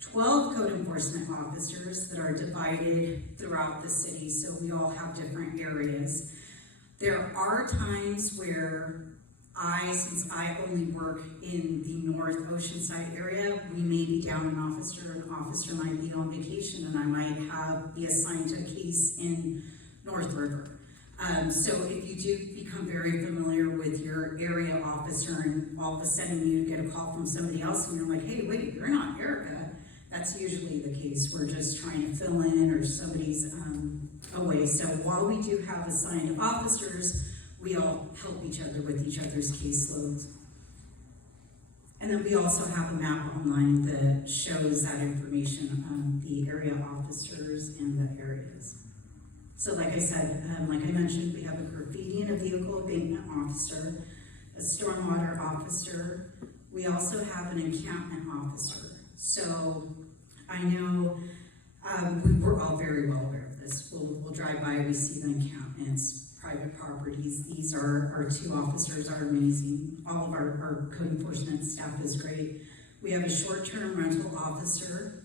12 code enforcement officers that are divided throughout the city, so we all have different areas. There are times where since I only work in the North Oceanside area, we may be down an officer might be on vacation, and I might be assigned to a case in North River. So if you do become very familiar with your area officer and all of a sudden you get a call from somebody else and you're like, hey, wait, you're not Erica, that's usually the case. We're just trying to fill in or somebody's away. So while we do have assigned officers, we all help each other with each other's caseloads. And then we also have a map online that shows that information on the area officers in the areas. So like I said, like I mentioned, we have a graffiti and a vehicle abatement officer, a stormwater officer. We also have an encampment officer. So I know we're all very well aware of this. We'll drive by, we see the encampments, private properties. These are our two officers are amazing. All of our code enforcement staff is great. We have a short-term rental officer.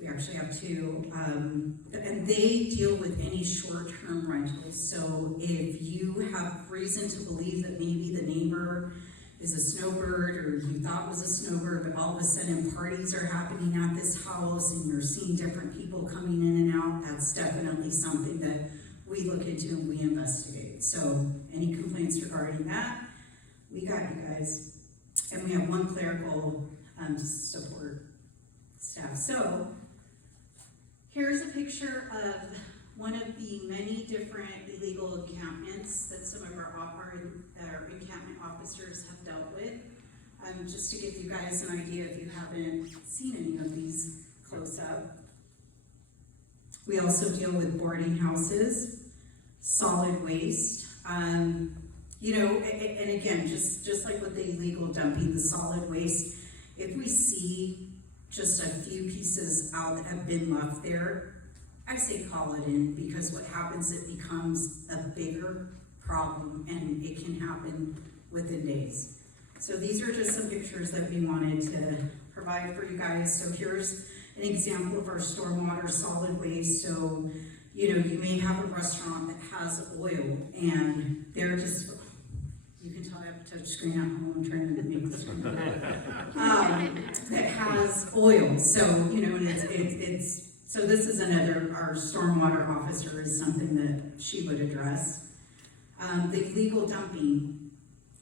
We actually have two, and they deal with any short-term rentals. So if you have reason to believe that maybe the neighbor is a snowbird, or you thought was a snowbird, but all of a sudden parties are happening at this house and you're seeing different people coming in and out, that's definitely something that we look into and we investigate. So any complaints regarding that, we got you guys. And we have one clerical support staff. So here's a picture of one of the many different illegal encampments that some of our encampment officers have dealt with. Just to give you guys an idea if you haven't seen any of these close up. We also deal with boarding houses, solid waste. You know, and again, just like with the illegal dumping, the solid waste, if we see just a few pieces out that have been left there, I say call it in, because what happens, it becomes a bigger problem and it can happen within days. So these are just some pictures that we wanted to provide for you guys. So here's an example of our stormwater solid waste. So, you know, you may have a restaurant that has oil and they're just, you can tell I have a touch screen at home, I'm trying to make this one. That has oil. So, you know, and it's so this is another, our stormwater officer is something that she would address. The illegal dumping,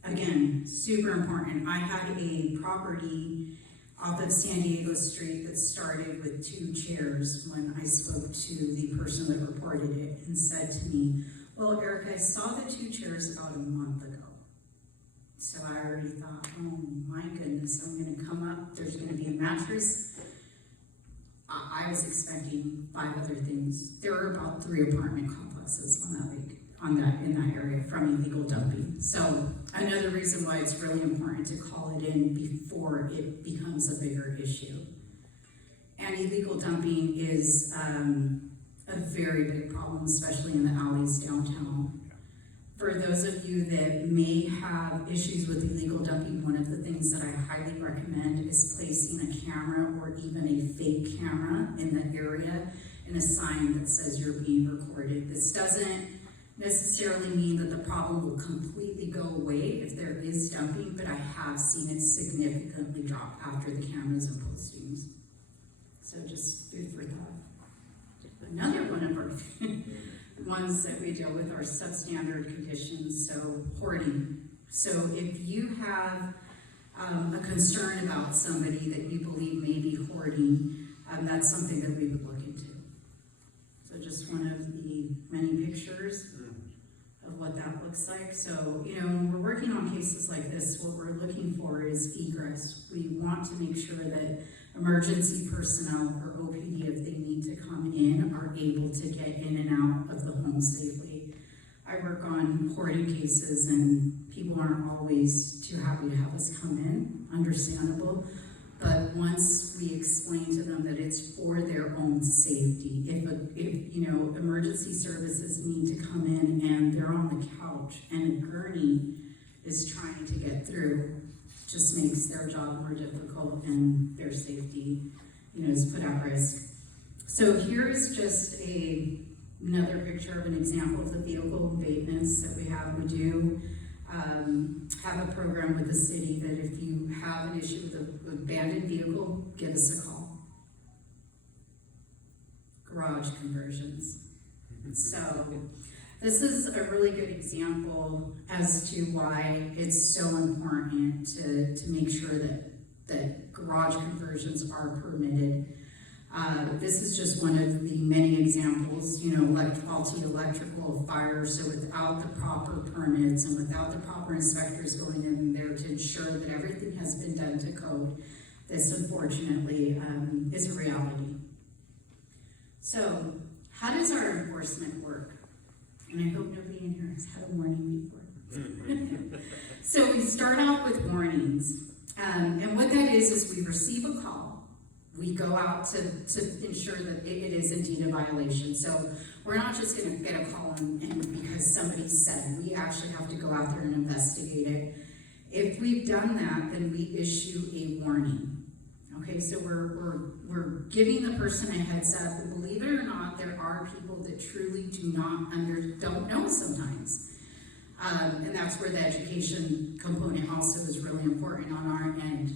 again, super important. I had a property off of San Diego Street that started with 2 chairs when I spoke to the person that reported it and said to me, well, Eric, I saw the 2 chairs about a month ago. So I already thought, oh my goodness, I'm gonna come up, there's gonna be a mattress. I was expecting 5 other things. There were about 3 apartment complexes in that area from illegal dumping. So another reason why it's really important to call it in before it becomes a bigger issue. And illegal dumping is a very big problem, especially in the alleys downtown. For those of you that may have issues with illegal dumping, one of the things that I highly recommend is placing a camera or even a fake camera in the area and a sign that says you're being recorded. This doesn't necessarily mean that the problem will completely go away if there is dumping, but I have seen it significantly drop after the cameras and postings. So just food for thought. Another one of our ones that we deal with are substandard conditions, so hoarding. So if you have a concern about somebody that you believe may be hoarding, that's something that we would look into. So just one of the many pictures of what that looks like. So, you know, when we're working on cases like this, what we're looking for is egress. We want to make sure that emergency personnel or OPD, if they need to come in, are able to get in and out of the home safely. I work on hoarding cases and people aren't always too happy to have us come in, understandable. But once we explain to them that it's for their own safety, if you know, emergency services need to come in and they're on the couch and a gurney is trying to get through, just makes their job more difficult and their safety, you know, is put at risk. So here is just another picture of an example of the vehicle abatements that we have program with the city that if you have an issue with an abandoned vehicle, give us a call. Garage conversions. So, this is a really good example as to why it's so important to make sure that garage conversions are permitted. This is just one of the many examples, faulty electrical, fire, so without the proper permits and without the proper inspectors going in there to ensure that everything has been done to code, this unfortunately is a reality. So, how does our enforcement work? And I hope nobody in here has had a warning before. So we start off with warnings. And what that is we receive a call. We go out to ensure that it is indeed a violation. So we're not just gonna get a call and because somebody said, we actually have to go out there and investigate it. If we've done that, then we issue a warning. Okay, so we're giving the person a heads up, and believe it or not, there are people that truly don't know sometimes. And that's where the education component also is really important on our end.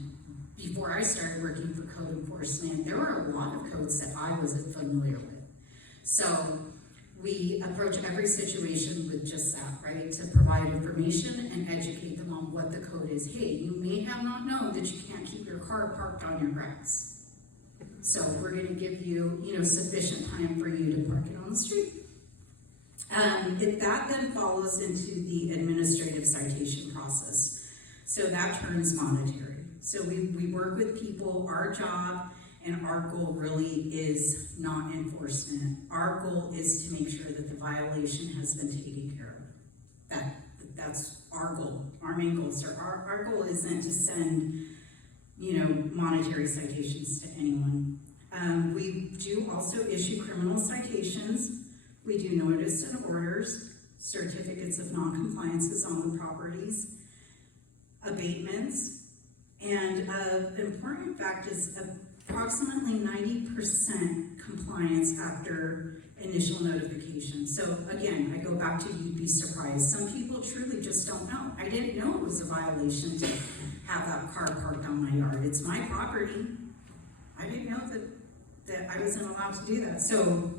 Before I started working for code enforcement, there were a lot of codes that I wasn't familiar with. So we approach every situation with just that, right? To provide information and educate them on what the code is. Hey, you may have not known that you can't keep your car parked on your grass. So we're gonna give you, sufficient time for you to park it on the street. That then follows into the administrative citation process. So that turns monetary. So we work with people, our job and our goal really is not enforcement. Our goal is to make sure that the violation has been taken care of. That's our goal. Our main goal. So our goal isn't to send, monetary citations to anyone. We do also issue criminal citations. We do notice and orders, certificates of non-compliances on the properties, abatements, and an important fact is approximately 90% compliance after initial notification. So again, I go back to you'd be surprised. Some people truly just don't know. I didn't know it was a violation to have that car parked on my yard. It's my property. I didn't know that I wasn't allowed to do that. So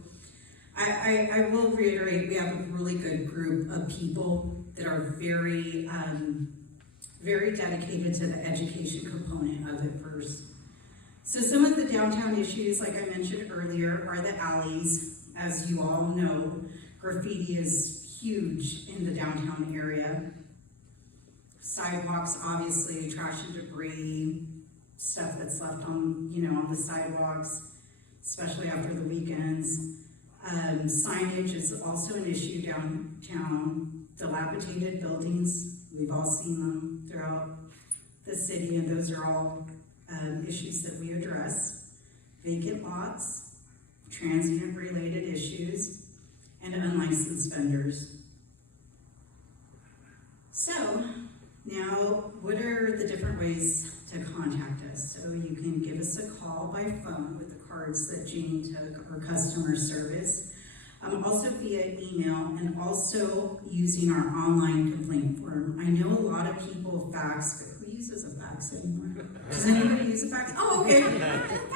I will reiterate, we have a really good group of people that are very, very dedicated to the education component of it first. So some of the downtown issues, like I mentioned earlier, are the alleys. As you all know, graffiti is huge in the downtown area. Sidewalks, obviously, trash and debris, stuff that's left on, on the sidewalks, especially after the weekends. Signage is also an issue downtown. Dilapidated buildings, we've all seen them throughout the city, and those are all issues that we address. Vacant lots, transient related issues, and unlicensed vendors. So, now, what are the different ways to contact us? So you can give us a call by phone with the cards that Jean took, or customer service. Also via email, and also using our online complaint form. I know a lot of people fax, but who uses a fax anymore? Does anybody use a fax? Oh, okay,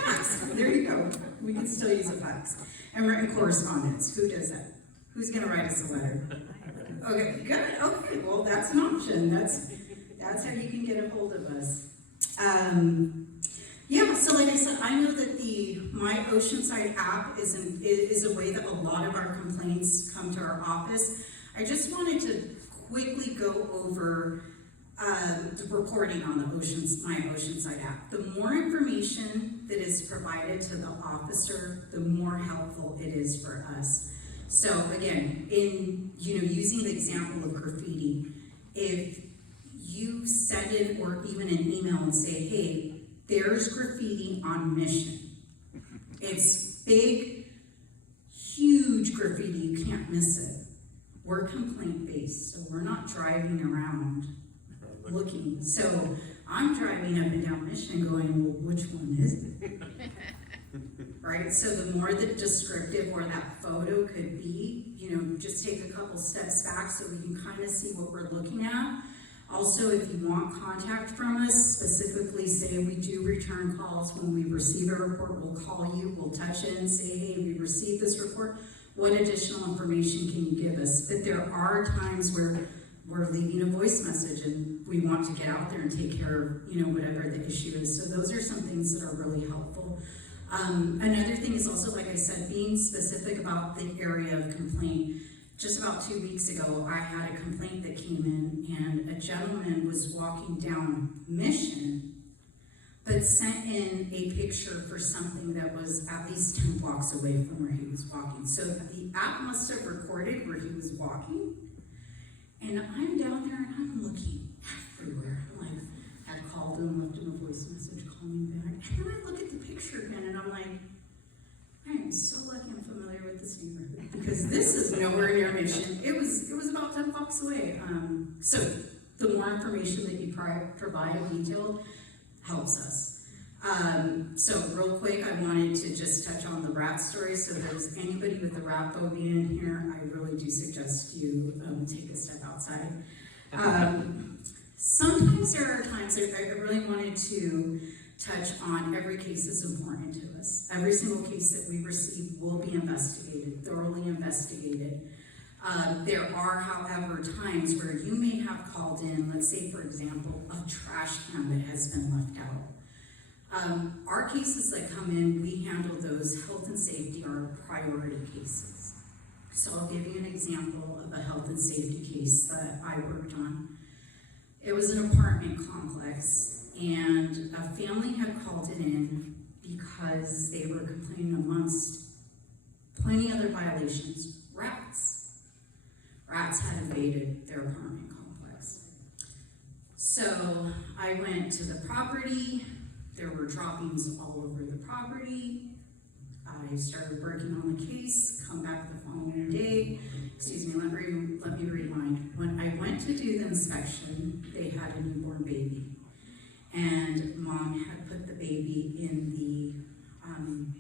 fax. There you go. We can still use a fax. And written correspondence. Who does that? Who's gonna write us a letter? Okay, good. Okay, well, that's an option. That's how you can get a hold of us. Yeah, so like I said, I know that the My Oceanside app is a way that a lot of our complaints come to our office. I just wanted to quickly go over the reporting on the My Oceanside app. The more information that is provided to the officer, the more helpful it is for us. So again, in using the example of graffiti, if you send in or even an email and say, hey, there's graffiti on Mission. It's big, huge graffiti, you can't miss it. We're complaint-based, so we're not driving around looking. So I'm driving up and down Mission going, well, which one is it? Right? So the more the descriptive or that photo could be, just take a couple steps back so we can kind of see what we're looking at. Also, if you want contact from us, specifically say we do return calls when we receive a report, we'll call you, we'll touch it and say, hey, we received this report. What additional information can you give us? But there are times where we're leaving a voice message and we want to get out there and take care of, whatever the issue is. So those are some things that are really helpful. Another thing is also, like I said, being specific about the area of complaint. Just about 2 weeks ago, I had a complaint that came in, and a gentleman was walking down Mission, but sent in a picture for something that was at least 10 blocks away from where he was walking. So the app must have recorded where he was walking, and I'm down there and I'm looking everywhere. I called him, left him a voice message, call me back, and then I look at the picture again, and I'm like, I am so lucky I'm familiar with this neighborhood, because this is nowhere near Mission. It was about 10 blocks away. So the more information that you provide detailed helps us. So real quick, I wanted to just touch on the rat story. So if there's anybody with a rat phobia in here, I really do suggest you take a step outside. Sometimes there are times that I really wanted to touch on every case is important to us. Every single case that we receive will be investigated, thoroughly investigated. There are, however, times where you may have called in, let's say, for example, a trash can that has been left out. Our cases that come in, we handle those. Health and safety are priority cases. So I'll give you an example of a health and safety case that I worked on. It was an apartment complex, and a family had called it in because they were complaining amongst plenty other violations. Rats had invaded their apartment complex. So I went to the property. There were droppings all over the property. I started working on the case, come back the following day. Excuse me, let me rewind. When I went to do the inspection, they had a newborn baby. And mom had put the baby in the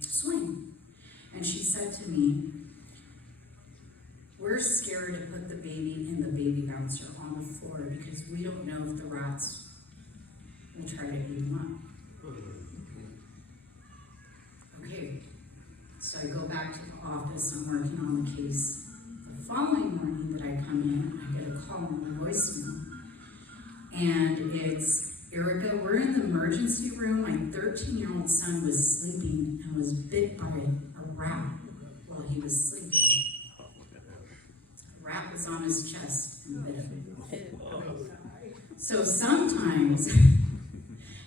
swing. And she said to me, we're scared to put the baby in the baby bouncer on the floor because we don't know if the rats will try to eat him up. Okay, so I go back to the office, I'm working on the case. The following morning that I come in, I get a call on the voicemail. And it's, Erica, we're in the emergency room. My 13-year-old son was sleeping and was bit by a rat while he was sleeping. A rat was on his chest and bit him. So sometimes,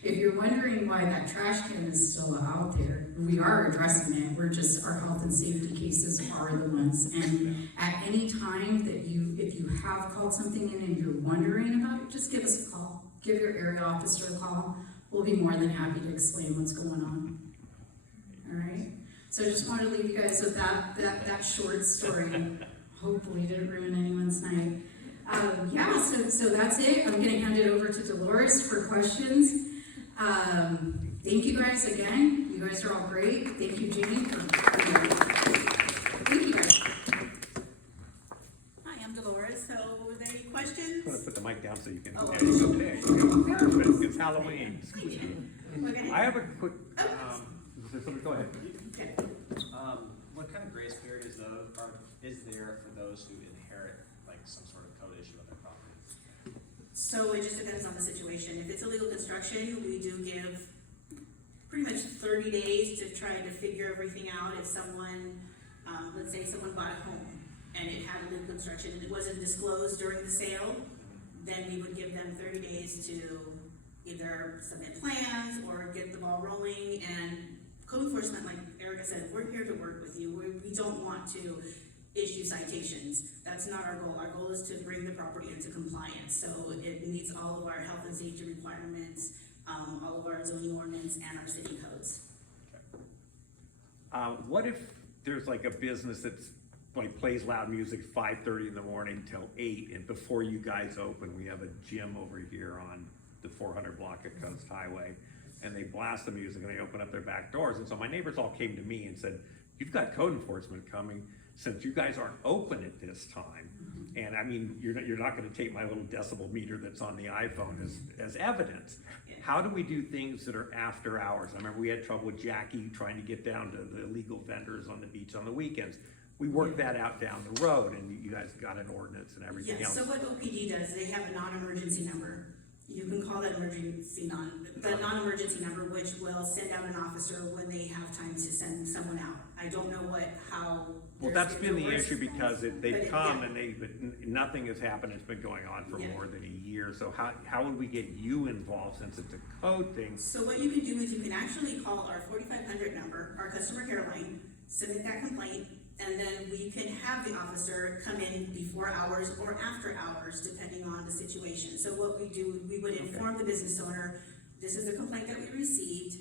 if you're wondering why that trash can is still out there, we are addressing it. We're just, our health and safety cases are the ones. And at any time that if you have called something in and you're wondering about it, just give us a call. Give your area officer a call. We'll be more than happy to explain what's going on. All right? So I just wanted to leave you guys with that short story. Hopefully didn't ruin anyone's night. Yeah, so that's it. I'm going to hand it over to Delores for questions. Thank you guys again. You guys are all great. Thank you, Jeannie, for thank you guys. Hi, I'm Delores. So, were there any questions? I'm gonna put the mic down so you can. Oh, There you go. There you go. It's Halloween. We're gonna- I have a quick. Go ahead. Okay. What kind of grace period is there for those who inherit like some sort of code issue on their property? So it just depends on the situation. If it's illegal construction, we do give pretty much 30 days to try to figure everything out. If someone, let's say someone bought a home and it had illegal construction and it wasn't disclosed during the sale, then we would give them 30 days to either submit plans or get the ball rolling. And code enforcement, like Erica said, we're here to work with you. We don't want to issue citations. That's not our goal. Our goal is to bring the property into compliance. So it meets all of our health and safety requirements, all of our zoning ordinance and our city codes. What if there's like a business that's like plays loud music 5:30 in the morning till 8, and before you guys open, we have a gym over here on the 400 block of Coast Highway, and they blast the music and they open up their back doors. And so my neighbors all came to me and said, you've got code enforcement coming since you guys aren't open at this time, And I mean, you're not gonna take my little decibel meter that's on the iPhone as evidence. How do we do things that are after hours? I remember we had trouble with Jackie trying to get down to the illegal vendors on the beach on the weekends. We worked that out down the road, and you guys got an ordinance and everything Yes, else. so what OPD does, they have a non-emergency number. You can call that the non-emergency number, which will send out an officer when they have time to send someone out. I don't know how. Well, their that's been the schedule issue works, because but they it- come yeah. and but nothing has happened. It's been going on for Yeah. more than a year. So how would we get you involved since it's a code thing? So what you can do is you can actually call our 4500 number, our customer care line, submit that complaint, and then we can have the officer come in before hours or after hours, depending on the situation. So what we do, we would inform the business owner, this is the complaint that we received.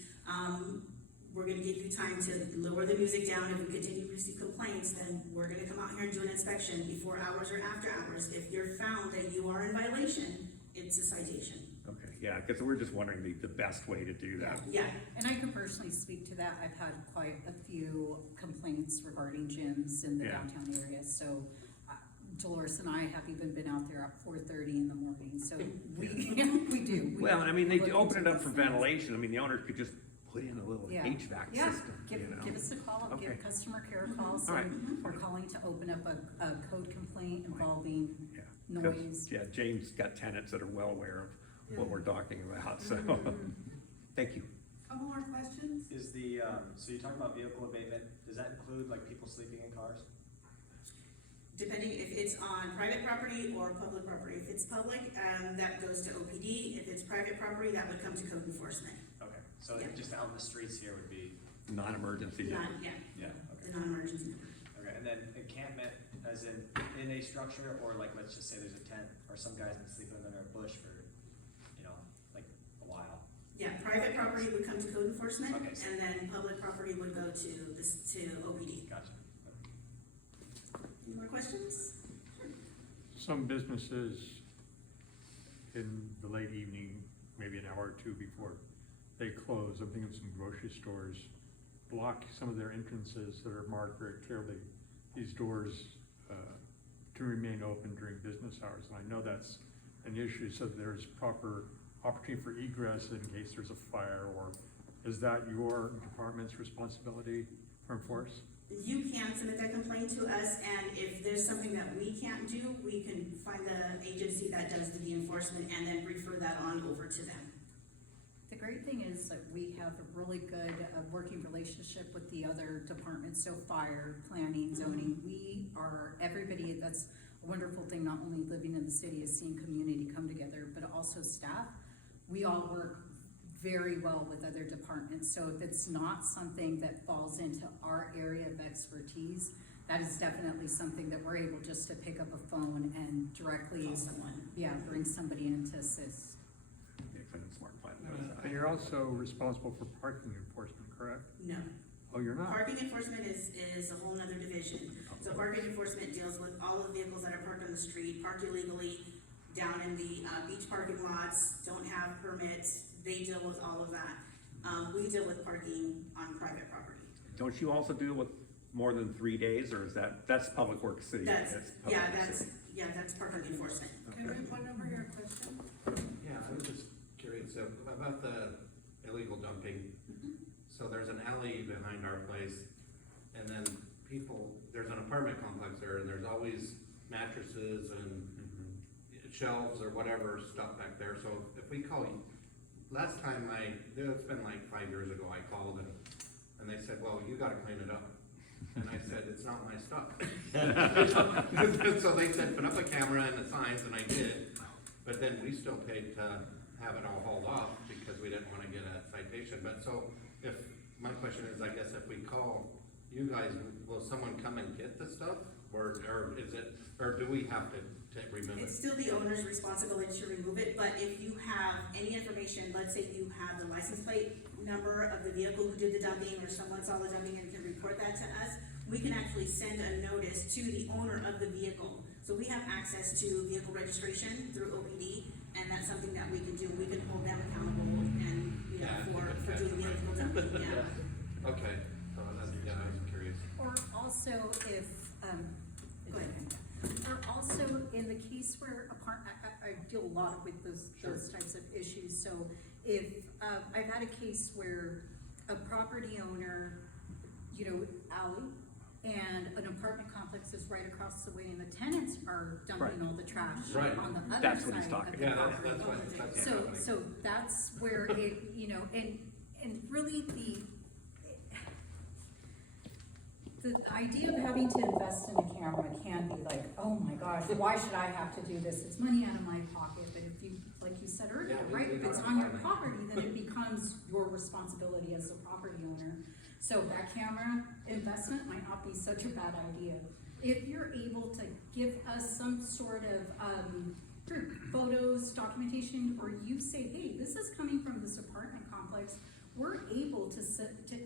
We're gonna give you time to lower the music down. If we continue to receive complaints, then we're gonna come out here and do an inspection before hours or after hours. If you're found that you are in violation, it's a citation. Okay, yeah, because we're just wondering the best way to do that. Yeah. And I can personally speak to that. I've had quite a few complaints regarding gyms in the Yeah. downtown area, so Dolores and I have even been out there at 4:30 in the morning, so we, we do. We Well, I mean, they look open it into up for these things. ventilation. I mean, the owners could just put in a little Yeah. HVAC Yeah, system, give, you know? give us a call, Okay. give customer care a call, so All right. we're calling to open up a code complaint involving Yeah. noise. Yeah, James got tenants that are well aware of what we're talking about, so, thank you. Couple more questions? Is the, so you talk about vehicle abatement, does that include like people sleeping in cars? Depending if it's on private property or public property. If it's public, that goes to OPD. If it's private property, that would come to code enforcement. Okay, so Yeah. just out in the streets here would be, Non-emergency. Yeah, yeah, the okay. non-emergency. Okay, and then encampment as in a structure, or like, let's just say there's a tent, or some guy's been sleeping under a bush for, you know, like a while. Yeah, private property would come to code enforcement, Okay. and then public property would go to OPD. Gotcha. Any more questions? Some businesses in the late evening, maybe an hour or two before they close, I'm thinking of some grocery stores, block some of their entrances that are marked very clearly, these doors to remain open during business hours. And I know that's an issue, so there's proper opportunity for egress in case there's a fire, or is that your department's responsibility to enforce? You can submit that complaint to us, and if there's something that we can't do, we can find the agency that does the enforcement and then refer that on over to them. The great thing is that we have a really good working relationship with the other departments, so fire, planning, zoning. We are, everybody, that's a wonderful thing, not only living in the city is seeing community come together, but also staff. We all work very well with other departments, so if it's not something that falls into our area of expertise, that is definitely something that we're able just to pick up a phone and directly, Call someone. yeah, bring somebody in to assist. And you're also responsible for parking enforcement, correct? No. Oh, you're not? Parking enforcement is a whole nother division. So parking enforcement deals with all of the vehicles that are parked on the street, parked illegally, down in the beach parking lots, don't have permits. They deal with all of that. We deal with parking on private property. Don't you also deal with more than 3 days, or is that's Public Works City? That's Public Works City. that's parking enforcement. Can we put number your question? Yeah, I was just curious about the illegal dumping. So there's an alley behind our place, and then there's an apartment complex there, and there's always mattresses and shelves or whatever stuff back there. So if we call you, last time it's been like 5 years ago, I called and they said, well, you gotta clean it up. And I said, it's not my stuff. So they said, put up a camera and the signs, and I did. But then we still paid to have it all hauled off because we didn't want to get a citation. But so my question is, I guess if we call you guys, will someone come and get the stuff? Or do we have to remove it? It's still the owner's responsibility to remove it, but if you have any information, let's say you have the license plate number of the vehicle who did the dumping, or someone saw the dumping and can report that to us, we can actually send a notice to the owner of the vehicle. So we have access to vehicle registration through OPD, and that's something that we can do. We can hold them accountable and, for doing vehicle dumping, yeah. Okay, I was curious. Or also if, go ahead. Also, in the case where I deal a lot with those types of issues, so if, I've had a case where a property owner, alley, and an apartment complex is right across the way, and the tenants are dumping all the trash Right. on the other That's what he's side talking of the about. Yeah, property. that's So, happening. so that's where it, and really the idea of having to invest in a camera can be like, oh my gosh, why should I have to do this? It's money out of my pocket, but if you, like you said earlier, Yeah, right, we if it's don't on your have property, then it becomes your responsibility as the property owner. So that camera investment might not be such a bad idea. If you're able to give us some sort of, photos, documentation, or you say, hey, this is coming from this apartment complex, we're able to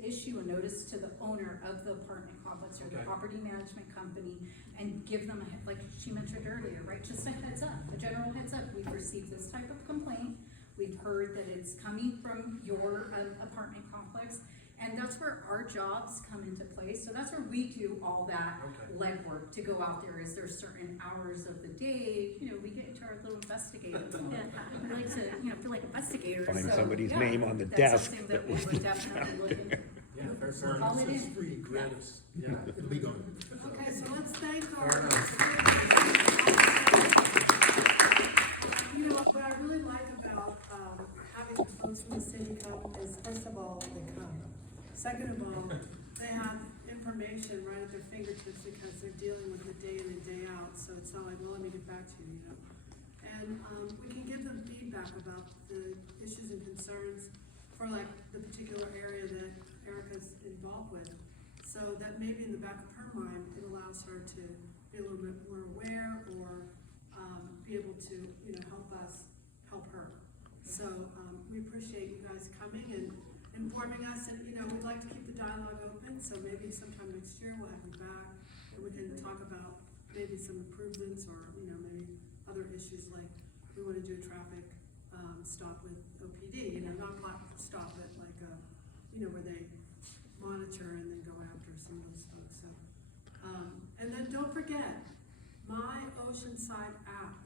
issue a notice to the owner of the apartment complex or the Okay. property management company and give them, like she mentioned earlier, right, just a heads up, a general heads up. We've received this type of complaint. We've heard that it's coming from your apartment complex. And that's where our jobs come into play. So that's where we do all that legwork to go out there. Is there certain hours of the day, we get into our little investigative mode. We like to, feel like investigators. Find So, somebody's yeah, name on the that's desk something that we would definitely look into. Yeah, fair, fair Call enough. it in. Free, gratis. Yeah, it'll be gone. Okay, so let's thank Fair our. What I really like about, having the folks from the city come is, first of all, they come. Second of all, they have information right at their fingertips because they're dealing with it day in and day out, so it's not like, well, let me get back to you, And, we can give them feedback about the issues and concerns for like the particular area that Erica's involved with. So that maybe in the back of her mind, it allows her to be a little bit more aware or, be able to, help us, help her. So, we appreciate you guys coming and informing us, and, we'd like to keep the dialogue open, so maybe sometime next year we'll have you back, and we can talk about maybe some improvements, or, maybe other issues, like, we wanna do a traffic, stop with OPD, not stop it, like, where they monitor and then go after some of those folks, so. And then don't forget, My Oceanside app.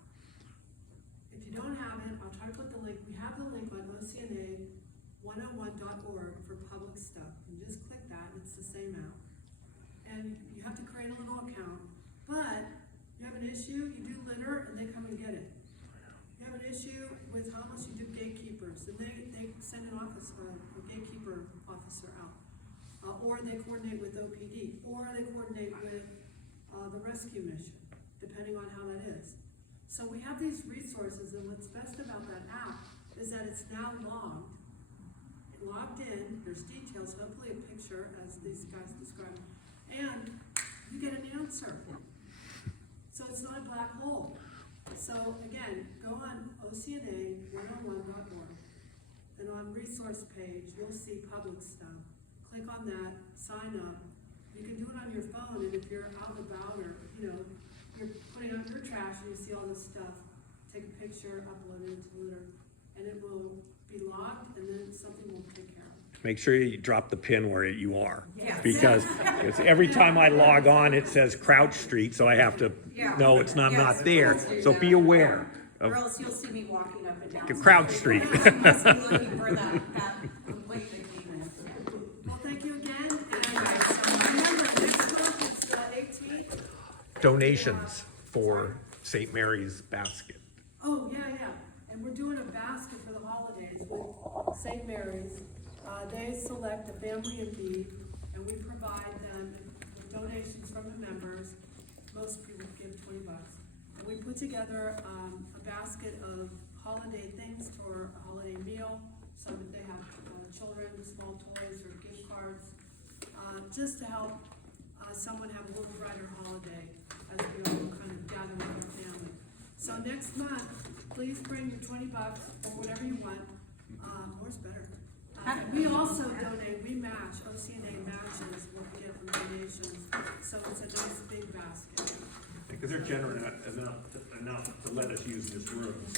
If you don't have it, I'll try to put the link, we have the link on OCNA101.org for public stuff. You just click that, it's the same app. And you have to create a little account, but you have an issue, you do litter, and they come and get it. You have an issue with homeless, you do gatekeepers, and they send a gatekeeper officer out. Or they coordinate with OPD, or they coordinate with the rescue mission, depending on how that is. So we have these resources, and what's best about that app is that it's now logged in, there's details, hopefully a picture, as these guys described, and you get an answer. So it's not a black hole. So again, go on OCNA101.org, and on resource page, you'll see public stuff. Click on that, sign up. You can do it on your phone, and if you're out and about, or, you're putting out your trash and you see all this stuff, take a picture, upload it into Litter, and it will be logged, and then something will take care of it. Make sure you drop the pin where you are. Yes. Because it's every time I log on, it says Crouch Street, so I have to know it's not Yes, there. please do So that. be aware of Or else you'll see me walking up and down. Crouch Street. I must be looking for that complaint that came in. Well, thank you again, and remember, next month it's the 18th. Donations for St. Mary's Basket. Oh, yeah, and we're doing a basket for the holidays with St. Mary's. They select a family in need, and we provide them with donations from the members. Most people give $20. And we put together a basket of holiday things for a holiday meal, so that they have children, small toys, or gift cards, just to help someone have a little brighter holiday as we all kind of gather with their family. So next month, please bring your $20 or whatever you want. More's better. We also donate, we match, OCNA matches what we get from donations, so it's a nice big basket. Because they're generous enough to let us use this room.